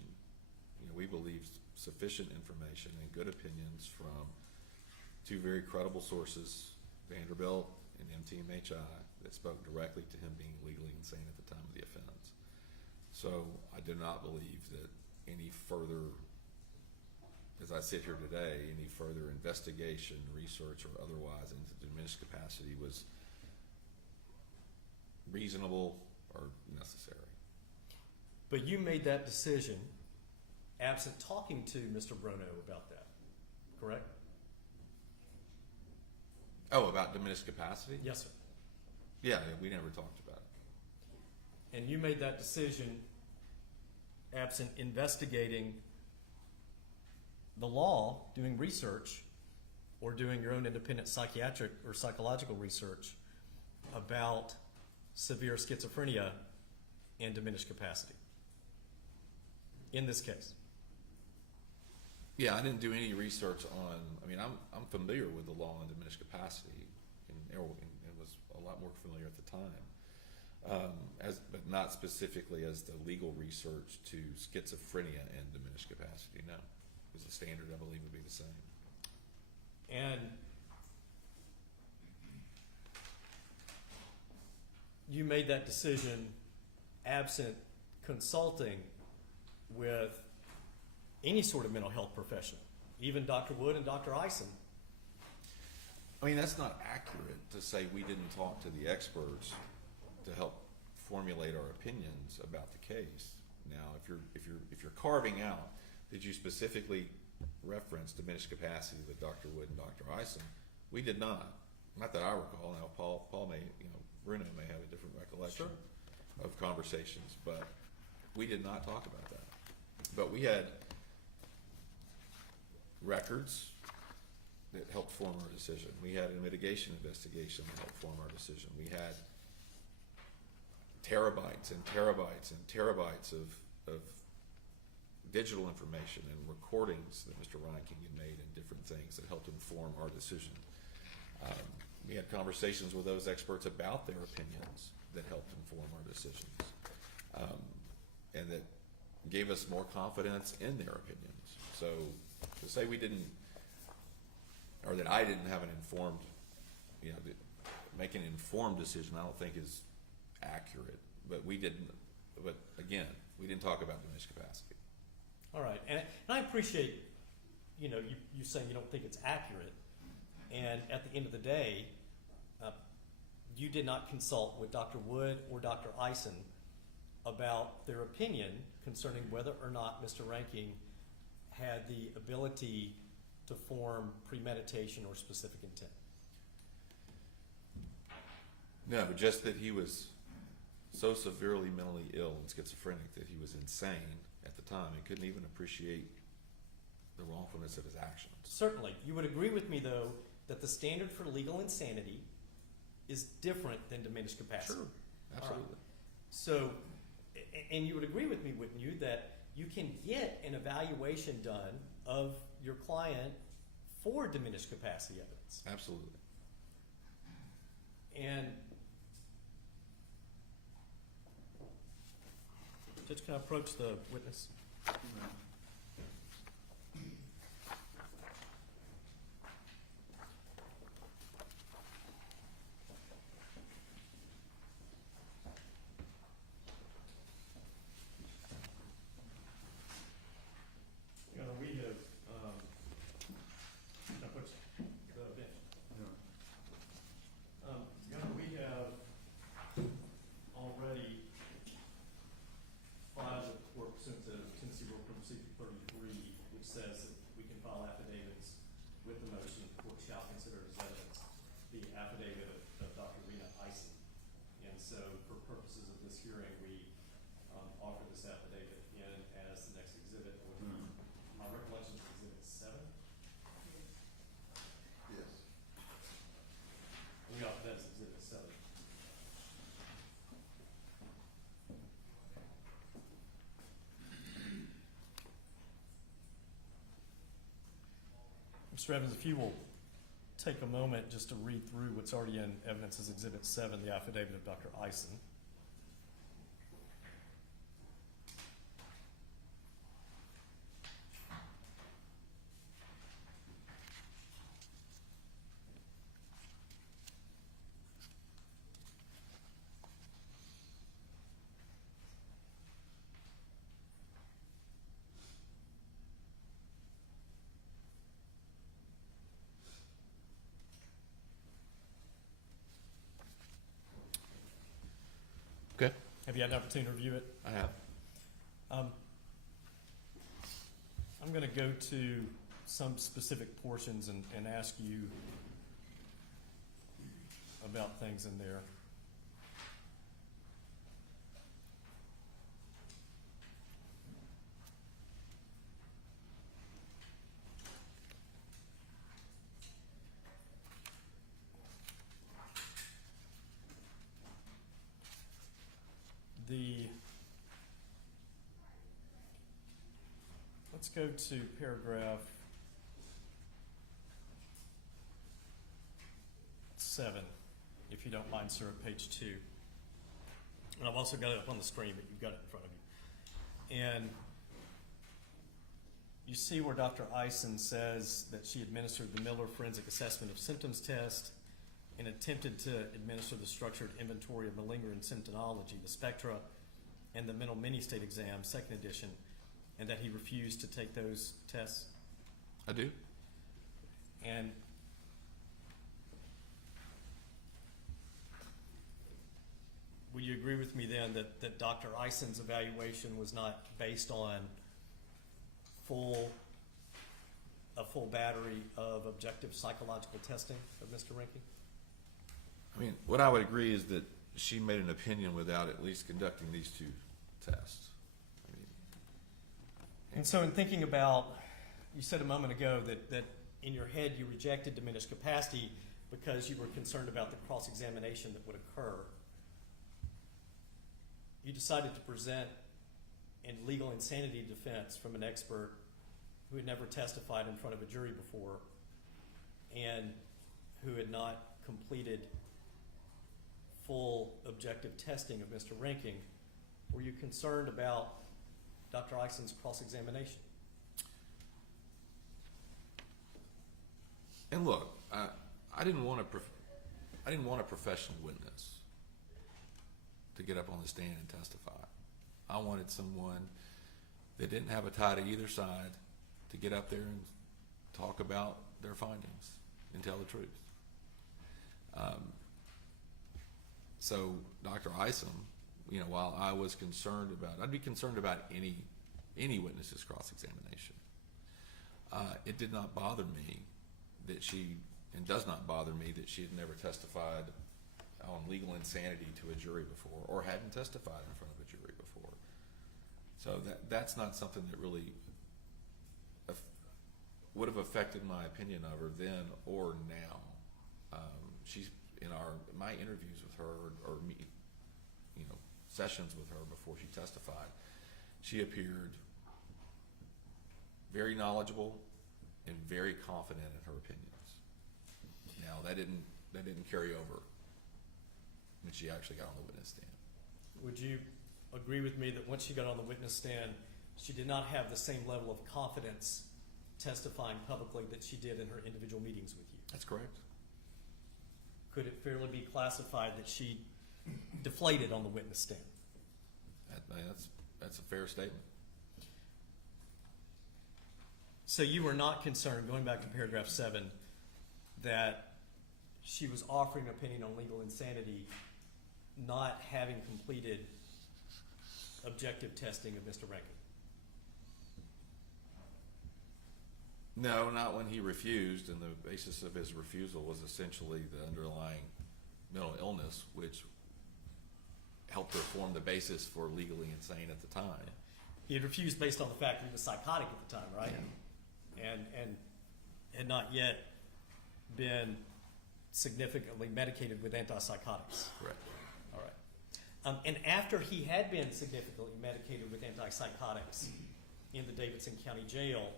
We believed sufficient information and good opinions from two very credible sources, Vanderbilt and MTMHI, that spoke directly to him being legally insane at the time of the offense. So I do not believe that any further, as I sit here today, any further investigation, research, or otherwise into diminished capacity was reasonable or necessary. But you made that decision absent talking to Mr. Bruno about that, correct? Oh, about diminished capacity? Yes, sir. Yeah, we never talked about it. And you made that decision absent investigating the law, doing research, or doing your own independent psychiatric or psychological research about severe schizophrenia and diminished capacity in this case. Yeah, I didn't do any research on. I'm familiar with the law on diminished capacity, and was a lot more familiar at the time, but not specifically as the legal research to schizophrenia and diminished capacity. No, because the standard I believe would be the same. And you made that decision absent consulting with any sort of mental health professional, even Dr. Wood and Dr. Eisen. That's not accurate to say we didn't talk to the experts to help formulate our opinions about the case. Now, if you're carving out, did you specifically reference diminished capacity with Dr. Wood and Dr. Eisen? We did not. Not that I recall. Now, Paul may, Bruno may have a different recollection of conversations, but we did not talk about that. But we had records that helped form our decision. We had a mitigation investigation that helped form our decision. We had terabytes and terabytes and terabytes of digital information and recordings that Mr. Reinking had made and different things that helped inform our decision. We had conversations with those experts about their opinions that helped inform our decisions, and that gave us more confidence in their opinions. So to say we didn't, or that I didn't have an informed, make an informed decision, I don't think is accurate. But we didn't. But again, we didn't talk about diminished capacity. All right, and I appreciate, you saying you don't think it's accurate, and at the end of the day, you did not consult with Dr. Wood or Dr. Eisen about their opinion concerning whether or not Mr. Reinking had the ability to form premeditation or specific intent. No, just that he was so severely mentally ill and schizophrenic that he was insane at the time and couldn't even appreciate the wrongfulness of his actions. Certainly. You would agree with me, though, that the standard for legal insanity is different than diminished capacity. Sure, absolutely. Right. So, and you would agree with me, wouldn't you, that you can get an evaluation done of your client for diminished capacity evidence? Absolutely. And Judge, can I approach the witness? We have, can I approach the bench? We have already filed with the court pursuant to Tennessee Rule Procedure 33, which says that we can file affidavits with the motion the court shall consider as evidence the affidavit of Dr. Rena Eisen. And so for purposes of this hearing, we offer this affidavit in as the next exhibit. My recollection is exhibit 7. Yes. We offer that as exhibit 7. Mr. Evans, if you will take a moment just to read through what's already in evidence as Exhibit 7, the affidavit of Dr. Eisen. Okay, Have you had an opportunity to review it? I have. I'm going to go to some specific portions and ask you about things in there. Let's go to paragraph 7, if you don't mind, sir, at page 2. And I've also got it up on the screen, but you've got it in front of you. And you see where Dr. Eisen says that she administered the Miller Forensic Assessment of Symptoms test and attempted to administer the structured inventory of malingering symptomology, the spectra, and the mental mini-state exam, second edition, and that he refused to take those tests. I do. And would you agree with me then that Dr. Eisen's evaluation was not based on a full battery of objective psychological testing of Mr. Reinking? I mean, what I would agree is that she made an opinion without at least conducting these 2 tests. I mean, And so in thinking about, you said a moment ago that in your head you rejected diminished capacity because you were concerned about the cross-examination that would occur. You decided to present a legal insanity defense from an expert who had never testified in front of a jury before and who had not completed full objective testing of Mr. Reinking. Were you concerned about Dr. Eisen's cross-examination? And look, I didn't want a professional witness to get up on the stand and testify. I wanted someone that didn't have a tie to either side to get up there and talk about their findings and tell the truth. So Dr. Eisen, while I was concerned about, I'd be concerned about any witness's cross-examination. It did not bother me that and does not bother me that she had never testified on legal insanity to a jury before, or hadn't testified in front of a jury before. So that's not something that really would have affected my opinion of her then or now. She's in my interviews with her or me, sessions with her before she testified, she appeared very knowledgeable and very confident in her opinions. Now that didn't carry over when she actually got on the witness stand. Would you agree with me that once she got on the witness stand, she did not have the same level of confidence testifying publicly that she did in her individual meetings with you? That's correct. Could it fairly be classified that she deflated on the witness stand? That's a fair statement. So you were not concerned, going back to paragraph 7, that she was offering an opinion on legal insanity, not having completed objective testing of Mr. Reinking? No, not when he refused, and the basis of his refusal was essentially the underlying mental illness, which helped her form the basis for legally insane at the time. He had refused based on the fact that he was psychotic at the time, right? Yeah. And had not yet been significantly medicated with antipsychotics. Correct. All right. And after he had been significantly medicated with antipsychotics in the Davidson County Jail,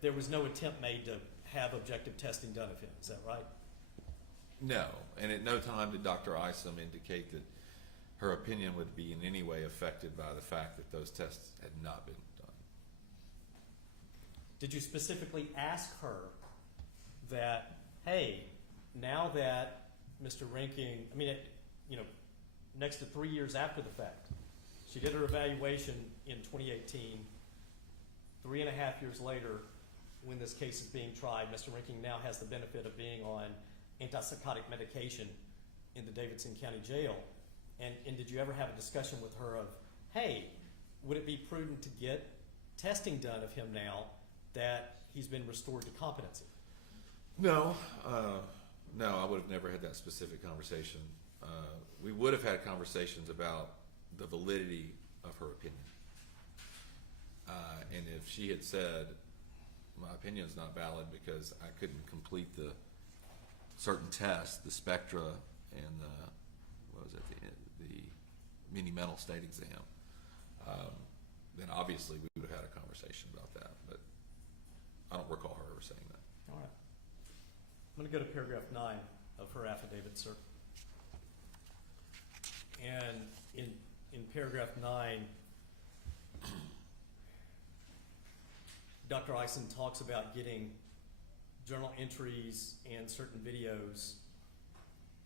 there was no attempt made to have objective testing done of him. Is that right? No, and at no time did Dr. Isom indicate that her opinion would be in any way affected by the fact that those tests had not been done. Did you specifically ask her that, hey, now that Mr. Reinking, I mean, next to 3 years after the fact, she did her evaluation in 2018. 3.5 years later, when this case is being tried, Mr. Reinking now has the benefit of being on antipsychotic medication in the Davidson County Jail. And did you ever have a discussion with her of, hey, would it be prudent to get testing done of him now that he's been restored to competency? No, I would have never had that specific conversation. We would have had conversations about the validity of her opinion. And if she had said, my opinion is not valid because I couldn't complete the certain tests, the spectra and the mini mental state exam, then obviously we would have had a conversation about that. But I don't recall her ever saying that. All right. I'm going to go to paragraph 9 of her affidavit, sir. And in paragraph 9, Dr. Isom talks about getting journal entries and certain videos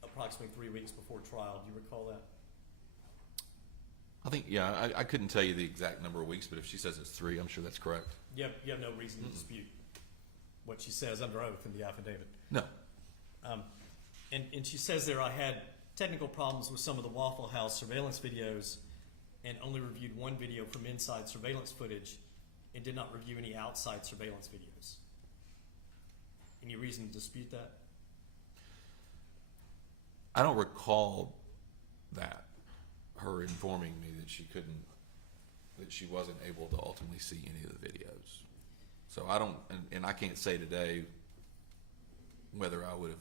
approximately 3 weeks before trial. Do you recall that? I think, yeah, I couldn't tell you the exact number of weeks, but if she says it's 3, I'm sure that's correct. You have no reason to dispute what she says under oath in the affidavit. No. And she says there, I had technical problems with some of the Waffle House surveillance videos and only reviewed one video from inside surveillance footage and did not review any outside surveillance videos. Any reason to dispute that? I don't recall that, her informing me that she wasn't able to ultimately see any of the videos. So I don't, and I can't say today whether I was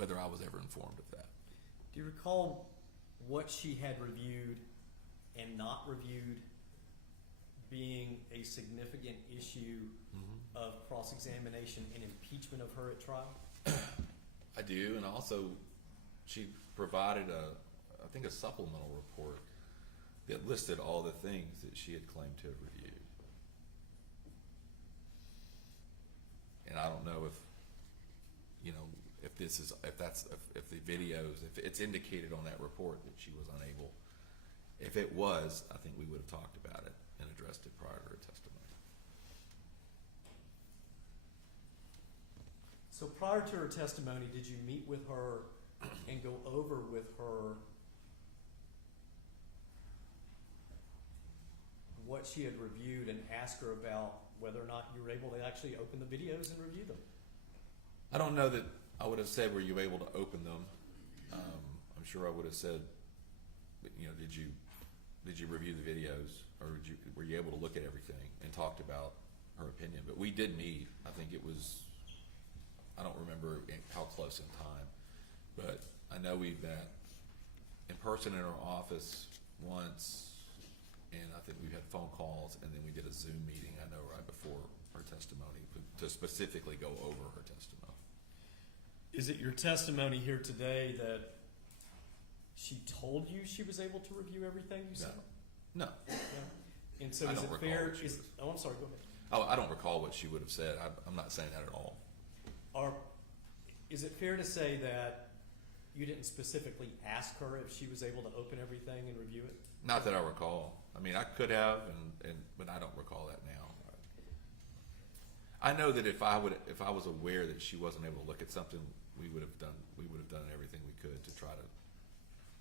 ever informed of that. Do you recall what she had reviewed and not reviewed being a significant issue of cross-examination and impeachment of her at trial? I do, and also she provided I think a supplemental report that listed all the things that she had claimed to have reviewed. And I don't know if the videos, if it's indicated on that report that she was unable. If it was, I think we would have talked about it and addressed it prior to her testimony. So prior to her testimony, did you meet with her and go over with her what she had reviewed and ask her about whether or not you were able to actually open the videos and review them? I don't know that I would have said, were you able to open them? I'm sure I would have said, did you review the videos, or were you able to look at everything and talked about her opinion? But we did meet. I think it was, I don't remember how close in time, but I know we met in person in her office once, and I think we had phone calls, and then we did a Zoom meeting, I know, right before her testimony to specifically go over her testimony. Is it your testimony here today that she told you she was able to review everything you said? No. Yeah. And so I is don't it recall fair? what she Oh, I'm sorry. Go ahead. Oh, I don't recall what she would have said. I'm not saying that at all. Is it fair to say that you didn't specifically ask her if she was able to open everything and review it? Not that I recall. I mean, I could have, but I don't recall that now. I know that if I was aware that she wasn't able to look at something, we would have done everything we could to try to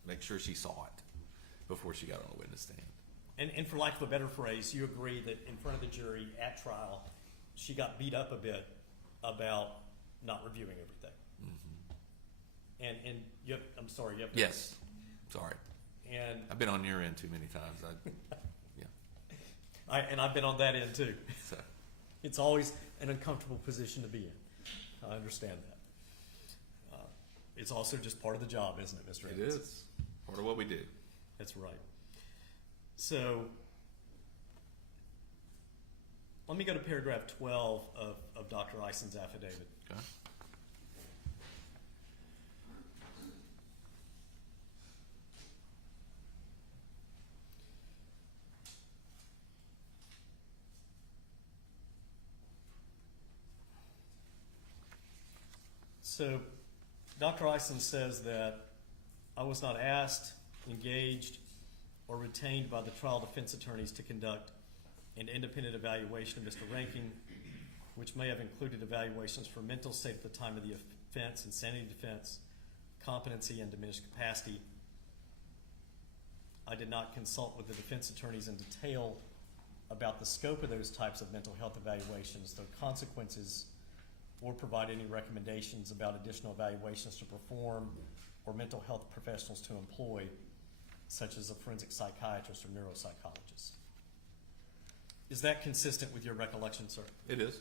make sure she saw it before she got on the witness stand. And for lack of a better phrase, you agree that in front of the jury at trial, she got beat up a bit about not reviewing everything. Mm-hmm. And you have, I'm sorry, you have to. Yes. Sorry. And I've been on your end too many times. I've been on that end too. So. It's always an uncomfortable position to be in. I understand that. It's also just part of the job, isn't it, Mr. It Evans? is part of what we do. That's right. So let me go to paragraph 12 of Dr. Ison's affidavit. Okay. So, Dr. Ison says that I was not asked, engaged, or retained by the trial defense attorneys to conduct an independent evaluation of Mr. Reinking, which may have included evaluations for mental state at the time of the offense, insanity defense, competency, and diminished capacity. I did not consult with the defense attorneys in detail about the scope of those types of mental health evaluations, the consequences, or provide any recommendations about additional evaluations to perform or mental health professionals to employ, such as a forensic psychiatrist or neuropsychologist. Is that consistent with your recollection, sir? It is.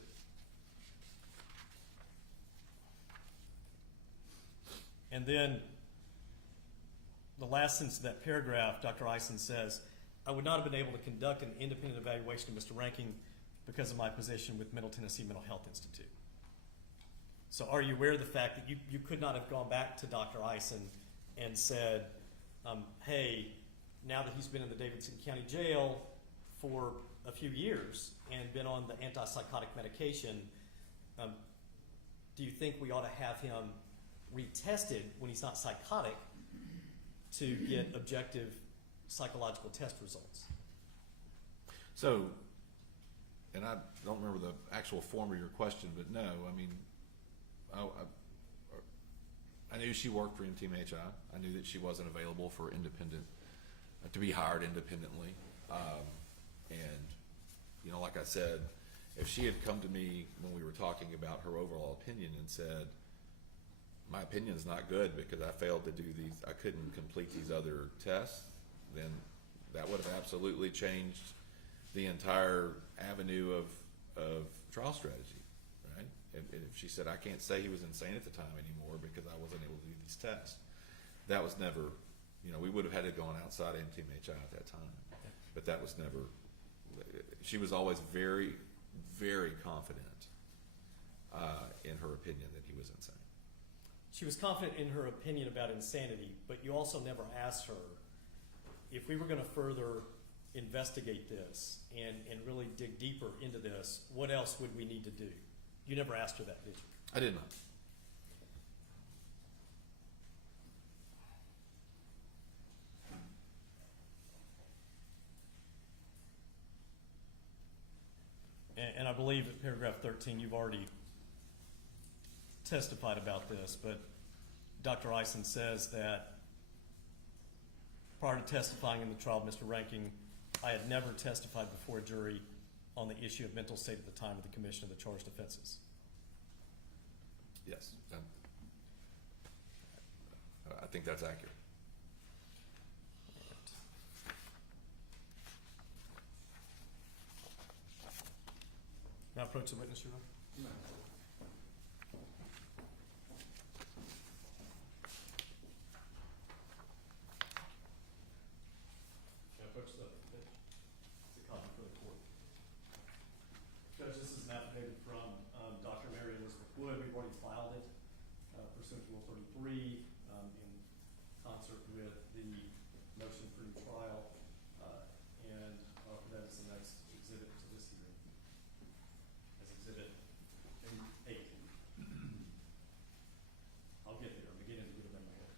And then the last sentence of that paragraph, Dr. Ison says, I would not have been able to conduct an independent evaluation of Mr. Reinking because of my position with Middle Tennessee Mental Health Institute. So are you aware of the fact that you could not have gone back to Dr. Ison and said, hey, now that he's been in the Davidson County Jail for a few years and been on the antipsychotic medication, do you think we ought to have him retested when he's not psychotic to get objective psychological test results? So, and I don't remember the actual form of your question, but no, I mean, I knew she worked for MTMHI. I knew that she wasn't available for independent, to be hired independently. And, you know, like I said, if she had come to me when we were talking about her overall opinion and said, my opinion is not good because I failed to do these, I couldn't complete these other tests, then that would have absolutely changed the entire avenue of trial strategy, right? And if she said, I can't say he was insane at the time anymore because I wasn't able to do these tests, that was never, you know, we would have had to go on outside MTMHI at that time. But that was never, she was always very, very confident in her opinion that he was insane. She was confident in her opinion about insanity, but you also never asked her if we were going to further investigate this and really dig deeper into this, what else would we need to do? You never asked her that, did you? I did not. And I believe at paragraph 13 you've already testified about this, but Dr. Ison says that prior to testifying in the trial of Mr. Reinking, I had never testified before a jury on the issue of mental state at the time of the commission of the charged offenses. Yes. I think that's accurate. Now approach the witness, Your Honor. Approach the bench. It's a copy for the court. Judge, this is an affidavit from Dr. Mary Elizabeth Wood. We've already filed it pursuant to Rule 33 in concert with the motion for new trial, and offer that as the next exhibit to this hearing, as exhibit 8. I'll get there. I'm beginning to get it in my head.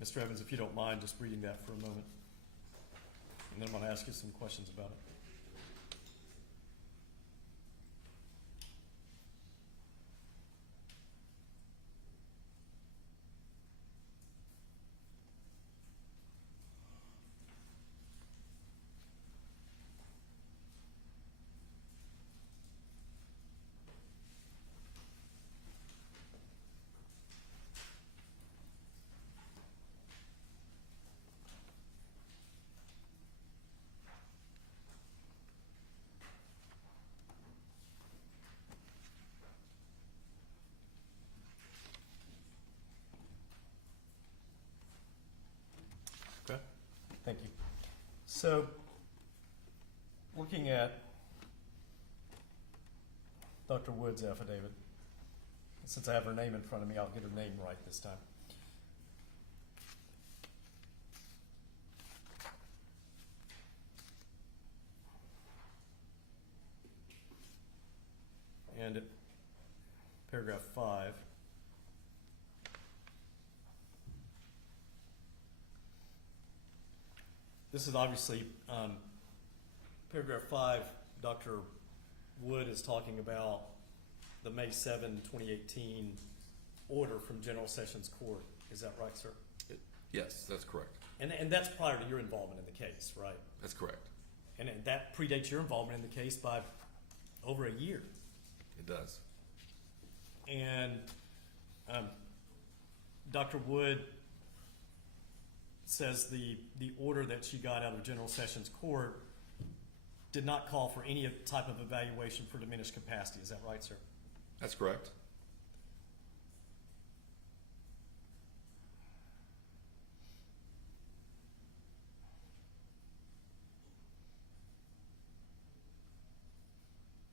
Mr. Evans, if you don't mind just reading that for a moment, and then I'm going to ask you some questions about it. So, looking at Dr. Wood's affidavit, since I have her name in front of me, I'll get her name right this time. And at paragraph 5, this is obviously paragraph 5. Dr. Wood is talking about the May 7, 2018 order from General Sessions Court. Is that right, sir? Yes, that's correct. And that's prior to your involvement in the case, right? That's correct. And that predates your involvement in the case by over a year. It does. And Dr. Wood says the order that she got out of General Sessions Court did not call for any type of evaluation for diminished capacity. Is that right, sir? That's correct.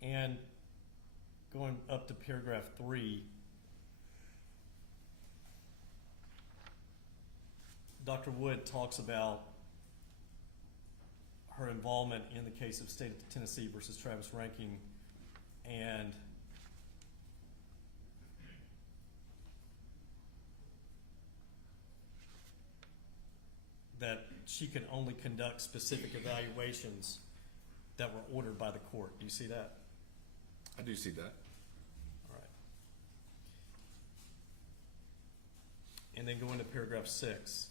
And going up to paragraph 3, Dr. Wood talks about her involvement in the case of State of Tennessee versus Travis Reinking, and that she can only conduct specific evaluations that were ordered by the court. Do you see that? I do see that. All right. And then go into paragraph 6.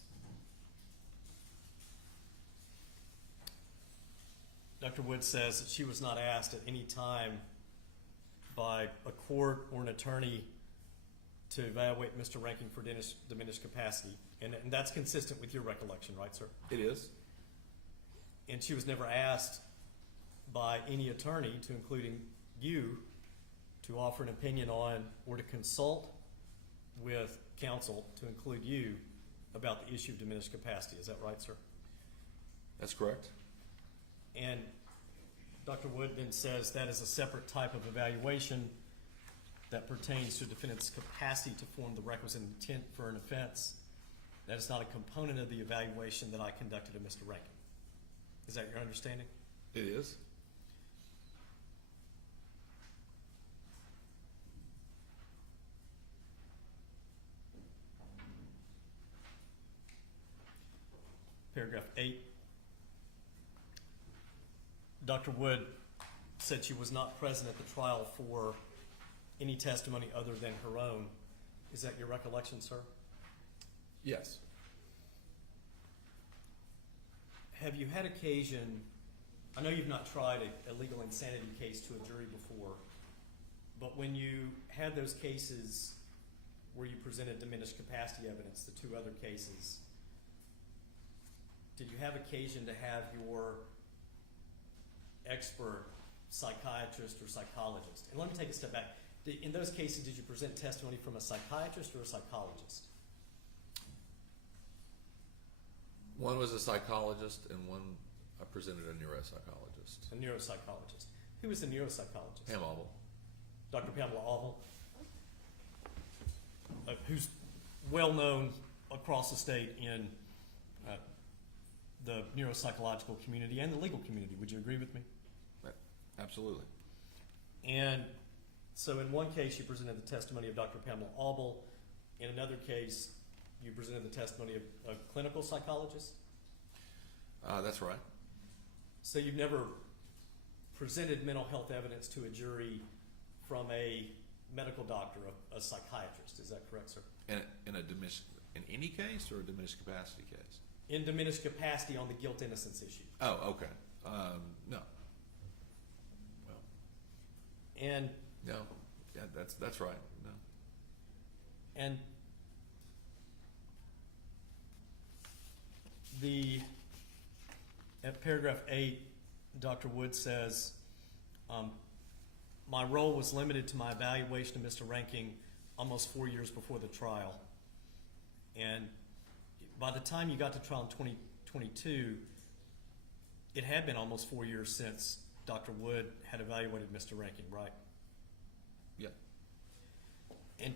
Dr. Wood says that she was not asked at any time by a court or an attorney to evaluate Mr. Reinking for diminished capacity. And that's consistent with your recollection, right, sir? It is. And she was never asked by any attorney, to including you, to offer an opinion on or to consult with counsel, to include you, about the issue of diminished capacity. Is that right, sir? That's correct. And Dr. Wood then says that is a separate type of evaluation that pertains to a defendant's capacity to form the requisite intent for an offense. That is not a component of the evaluation that I conducted of Mr. Reinking. Is that your understanding? It is. Paragraph 8. Dr. Wood said she was not present at the trial for any testimony other than her own. Is that your recollection, sir? Yes. Have you had occasion, I know you've not tried a legal insanity case to a jury before, but when you had those cases where you presented diminished capacity evidence, the 2 other cases, did you have occasion to have your expert psychiatrist or psychologist? And let me take a step back. In those cases, did you present testimony from a psychiatrist or a psychologist? One was a psychologist, and one I presented a neuropsychologist. A neuropsychologist. Who was the neuropsychologist? Pam Oval. Dr. Pamela Oval, who's well known across the state in the neuropsychological community and the legal community. Would you agree with me? Absolutely. And so in one case, you presented the testimony of Dr. Pamela Oval. In another case, you presented the testimony of a clinical psychologist. That's right. So you've never presented mental health evidence to a jury from a medical doctor, a psychiatrist. Is that correct, sir? In any case or a diminished capacity case? In diminished capacity on the guilt-innocence issue. Oh, okay. No. Well, And no. Yeah, that's right. No. And at paragraph 8, Dr. Wood says, my role was limited to my evaluation of Mr. Reinking almost 4 years before the trial. And by the time you got to trial in 2022, it had been almost 4 years since Dr. Wood had evaluated Mr. Reinking, right? Yeah. And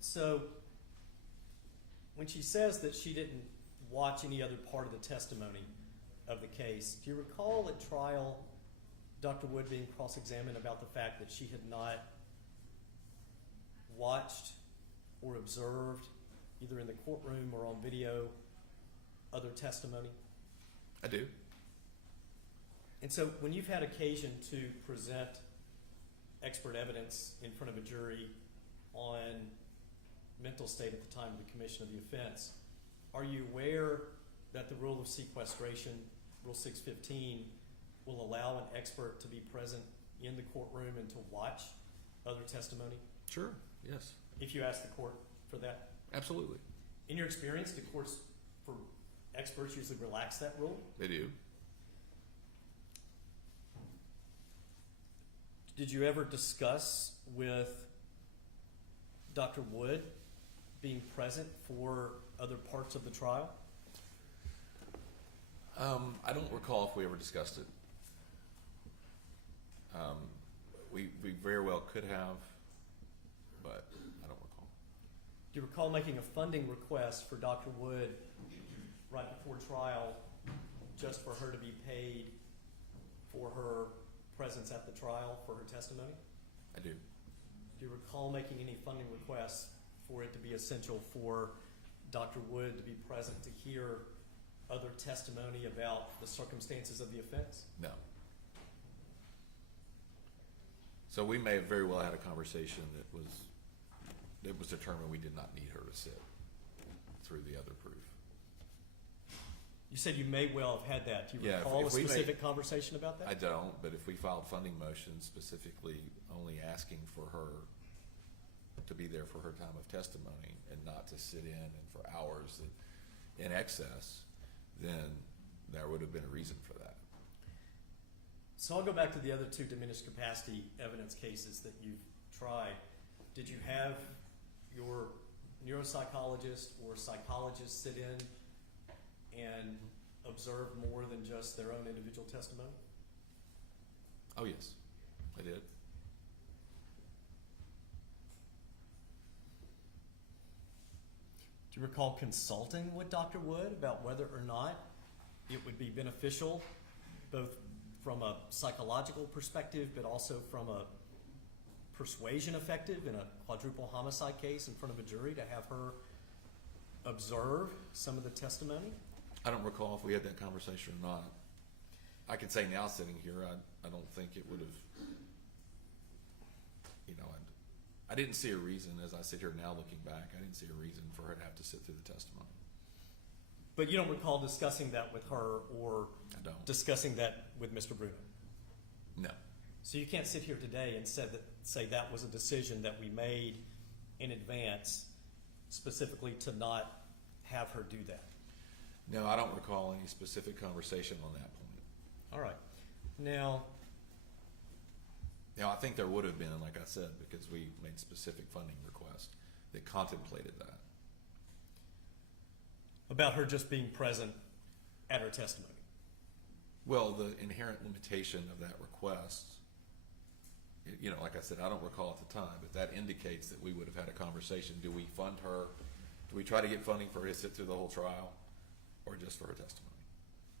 so when she says that she didn't watch any other part of the testimony of the case, do you recall at trial Dr. Wood being cross-examined about the fact that she had not watched or observed, either in the courtroom or on video, other testimony? I do. And so when you've had occasion to present expert evidence in front of a jury on mental state at the time of the commission of the offense, are you aware that the rule of sequestration, Rule 615, will allow an expert to be present in the courtroom and to watch other testimony? Sure. Yes. If you ask the court for that? Absolutely. In your experience, do courts for experts usually relax that rule? They do. Did you ever discuss with Dr. Wood being present for other parts of the trial? I don't recall if we ever discussed it. We very well could have, but I don't recall. Do you recall making a funding request for Dr. Wood right before trial just for her to be paid for her presence at the trial for her testimony? I do. Do you recall making any funding requests for it to be essential for Dr. Wood to be present to hear other testimony about the circumstances of the offense? No. So we may have very well had a conversation that was determined we did not need her to sit through the other proof. You said you may well have had that. Do you Yeah, recall a if we specific conversation about that? I don't, but if we filed funding motions specifically only asking for her to be there for her time of testimony and not to sit in and for hours in excess, then there would have been a reason for that. So I'll go back to the other two diminished capacity evidence cases that you've tried. Did you have your neuropsychologist or psychologist sit in and observe more than just their own individual testimony? Oh yes, I did. Do you recall consulting with Dr. Wood about whether or not it would be beneficial, both from a psychological perspective, but also from a persuasion effective in a quadruple homicide case in front of a jury, to have her observe some of the testimony? I don't recall if we had that conversation or not. I can say now, sitting here, I don't think it would have, I didn't see a reason, as I sit here now looking back, I didn't see a reason for her to have to sit through the testimony. But you don't recall discussing that with her or I don't. discussing that with Mr. Bruno? No. So you can't sit here today and say that was a decision that we made in advance specifically to not have her do that? No, I don't recall any specific conversation on that point. All right. Now, I think there would have been, like I said, because we made specific funding requests that contemplated that. about her just being present at her testimony. Well, the inherent limitation of that request, like I said, I don't recall at the time, but that indicates that we would have had a conversation. Do we fund her? Do we try to get funding for her to sit through the whole trial, or just for her testimony?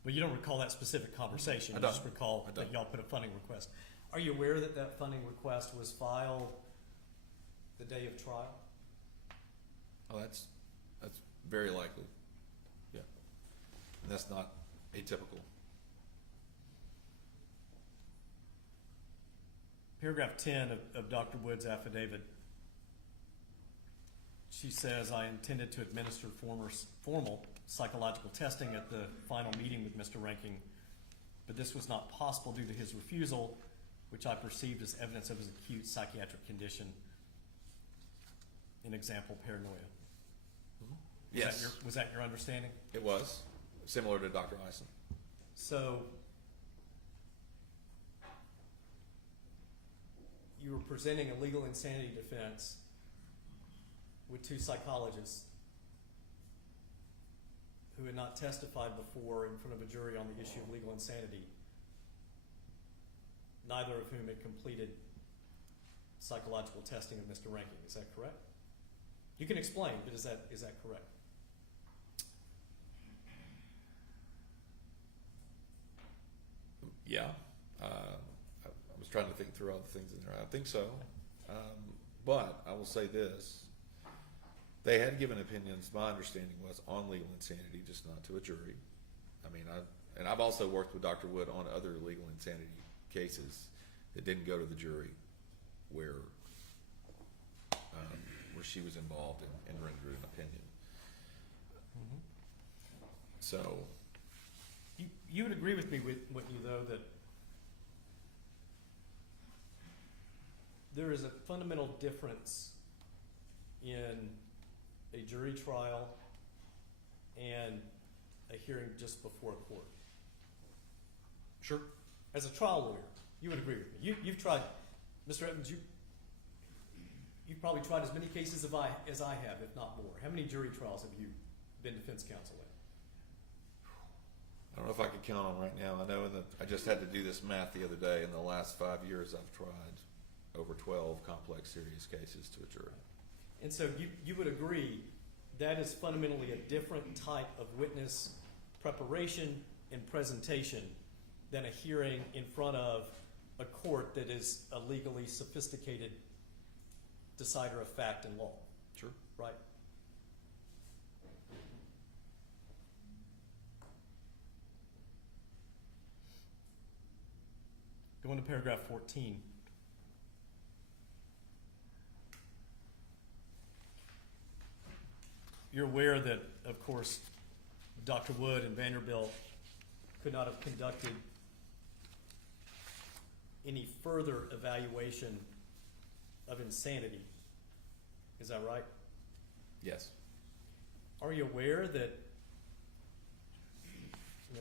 Well, you don't recall that specific conversation. I You don't. just recall I that don't. y'all put a funding request. Are you aware that that funding request was filed the day of trial? Oh, that's very likely. Yeah, and that's not atypical. Paragraph 10 of Dr. Wood's affidavit, she says, I intended to administer formal psychological testing at the final meeting with Mr. Reinking, but this was not possible due to his refusal, which I perceived as evidence of his acute psychiatric condition, in example, paranoia. Yes, Was that your understanding? it was similar to Dr. Eisen. So you were presenting a legal insanity defense with two psychologists who had not testified before in front of a jury on the issue of legal insanity, neither of whom had completed psychological testing of Mr. Reinking. Is that correct? You can explain, but is that correct? Yeah. I was trying to think through all the things in there. I think so. But I will say this. They had given opinions, my understanding was, on legal insanity, just not to a jury. I mean, I've also worked with Dr. Wood on other legal insanity cases that didn't go to the jury where she was involved and rendered an opinion. Mm-hmm. So, You would agree with me with you, though, that there is a fundamental difference in a jury trial and a hearing just before a court. sure. As a trial lawyer, you would agree with me. You've tried, Mr. Evans, you've probably tried as many cases as I have, if not more. How many jury trials have you been defense counsel in? I don't know if I could count on right now. I know that I just had to do this math the other day. In the last 5 years, I've tried over 12 complex, serious cases to a jury. And so you would agree that is fundamentally a different type of witness preparation and presentation than a hearing in front of a court that is a legally sophisticated decider of fact and law, Sure. right? Going to paragraph 14. You're aware that, of course, Dr. Wood and Vanderbilt could not have conducted any further evaluation of insanity. Is that right? Yes. Are you aware that,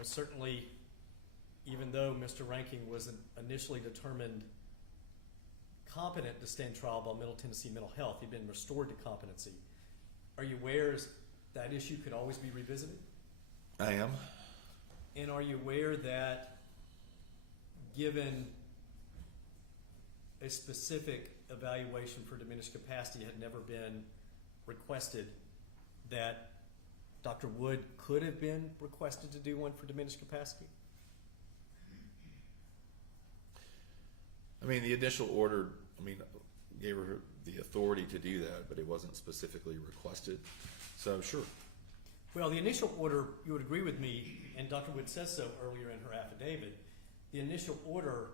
certainly, even though Mr. Reinking was initially determined competent to stand trial by Middle Tennessee Mental Health, he'd been restored to competency. Are you aware that issue could always be revisited? I am. And are you aware that given a specific evaluation for diminished capacity had never been requested, that Dr. Wood could have been requested to do one for diminished capacity? I mean, the initial order, gave her the authority to do that, but it wasn't specifically requested. So, sure. Well, the initial order, you would agree with me, and Dr. Wood says so earlier in her affidavit, the initial order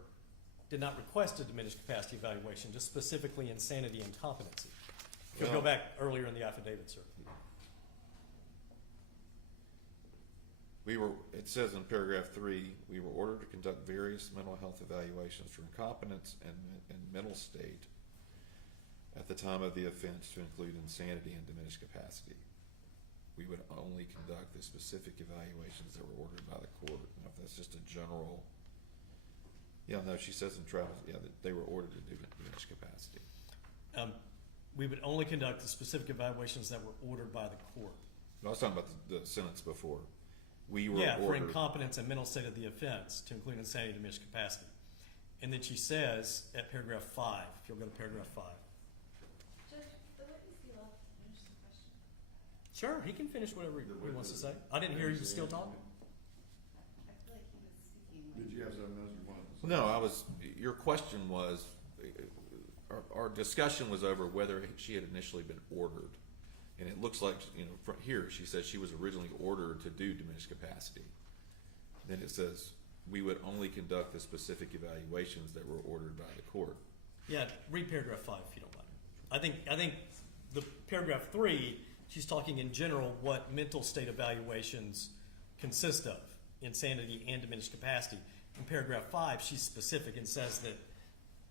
did not request a diminished capacity evaluation, just specifically insanity and competency. If you'll go back earlier in the affidavit, sir. It says in paragraph 3, we were ordered to conduct various mental health evaluations for incompetence and mental state at the time of the offense to include insanity and diminished capacity. We would only conduct the specific evaluations that were ordered by the court. Now, if that's just a general, she says in Travis, that they were ordered to do diminished capacity. We would only conduct the specific evaluations that were ordered by the court. I was talking about the sentence before. We were for ordered. incompetence and mental state of the offense to include insanity and diminished capacity. And then she says at paragraph 5, if you'll go to paragraph 5. Judge, the witness be allowed to finish the question? Sure, he can finish whatever he wants to say. I didn't hear he was still talking. I feel like he was speaking. Did you have something else you wanted to say? No, your question was, our discussion was over whether she had initially been ordered. And it looks like, from here, she says she was originally ordered to do diminished capacity. Then it says, we would only conduct the specific evaluations that were ordered by the court. Yeah, read paragraph 5 if you don't mind. I think the paragraph 3, she's talking in general what mental state evaluations consist of, insanity and diminished capacity. In paragraph 5, she's specific and says that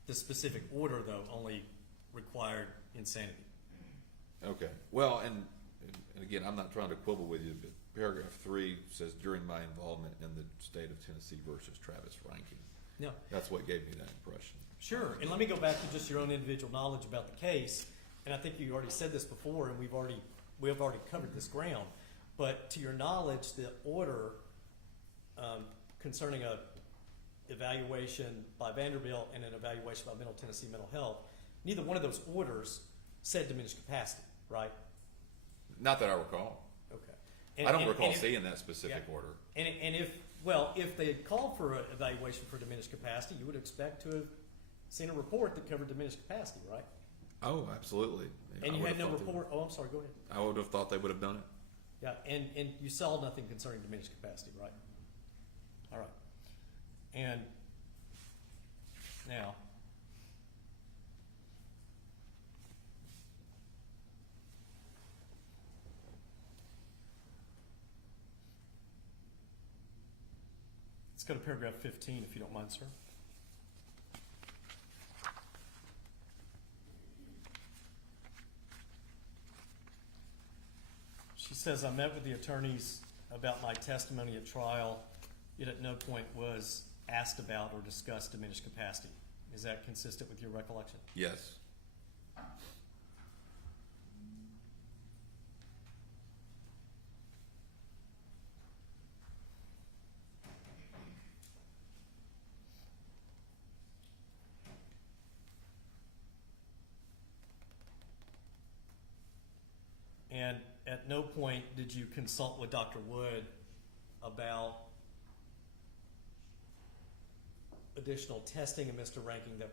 the specific order, though, only required insanity. Okay. Well, and again, I'm not trying to quibble with you, but paragraph 3 says, during my involvement in the state of Tennessee versus Travis Reinking. Yeah. That's what gave me that impression. Sure, and let me go back to just your own individual knowledge about the case, and I think you already said this before, and we have already covered this ground. But to your knowledge, the order concerning a evaluation by Vanderbilt and an evaluation by Middle Tennessee Mental Health, neither one of those orders said diminished capacity, right? Not that I recall. Okay. I don't recall if- seeing that specific yeah. order. And if they had called for an evaluation for diminished capacity, you would expect to have seen a report that covered diminished capacity, right? Oh, absolutely. And I you would had have no thought they report. Oh, I'm sorry. Go ahead. would- I would have thought they would have done it. Yeah, and you saw nothing concerning diminished capacity, right? All right. And now, let's go to paragraph 15, if you don't mind, sir. She says, I met with the attorneys about my testimony at trial, yet at no point was asked about or discussed diminished capacity. Is that consistent with your recollection? Yes. And at no point did you consult with Dr. Wood about additional testing of Mr. Reinking that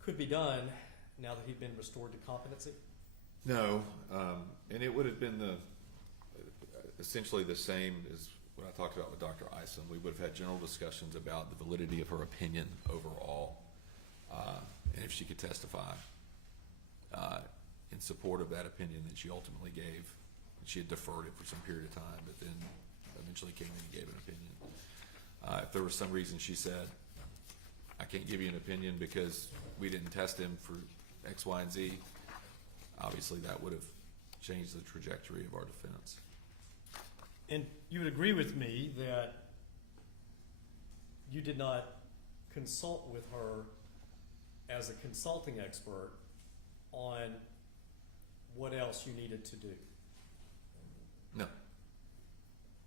could be done now that he'd been restored to competency? No, and it would have been essentially the same as what I talked about with Dr. Ison. We would have had general discussions about the validity of her opinion overall, and if she could testify in support of that opinion that she ultimately gave. She had deferred it for some period of time, but then eventually came in and gave an opinion. If there was some reason she said, I can't give you an opinion because we didn't test him for X, Y, and Z, obviously that would have changed the trajectory of our defense. And you would agree with me that you did not consult with her as a consulting expert on what else you needed to do? No.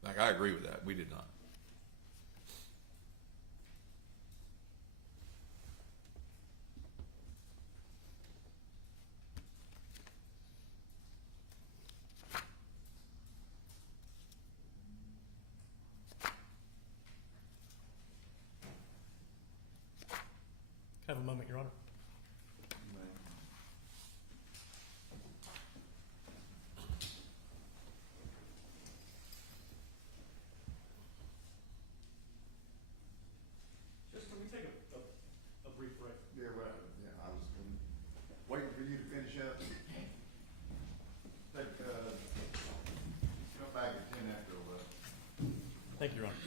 Like, I agree with that. We did not. Have a moment, Your Honor. Just can we take a brief break? Yeah, well, yeah, I was waiting for you to finish up. Take, come back at 10 after 11. Thank you, Your Honor.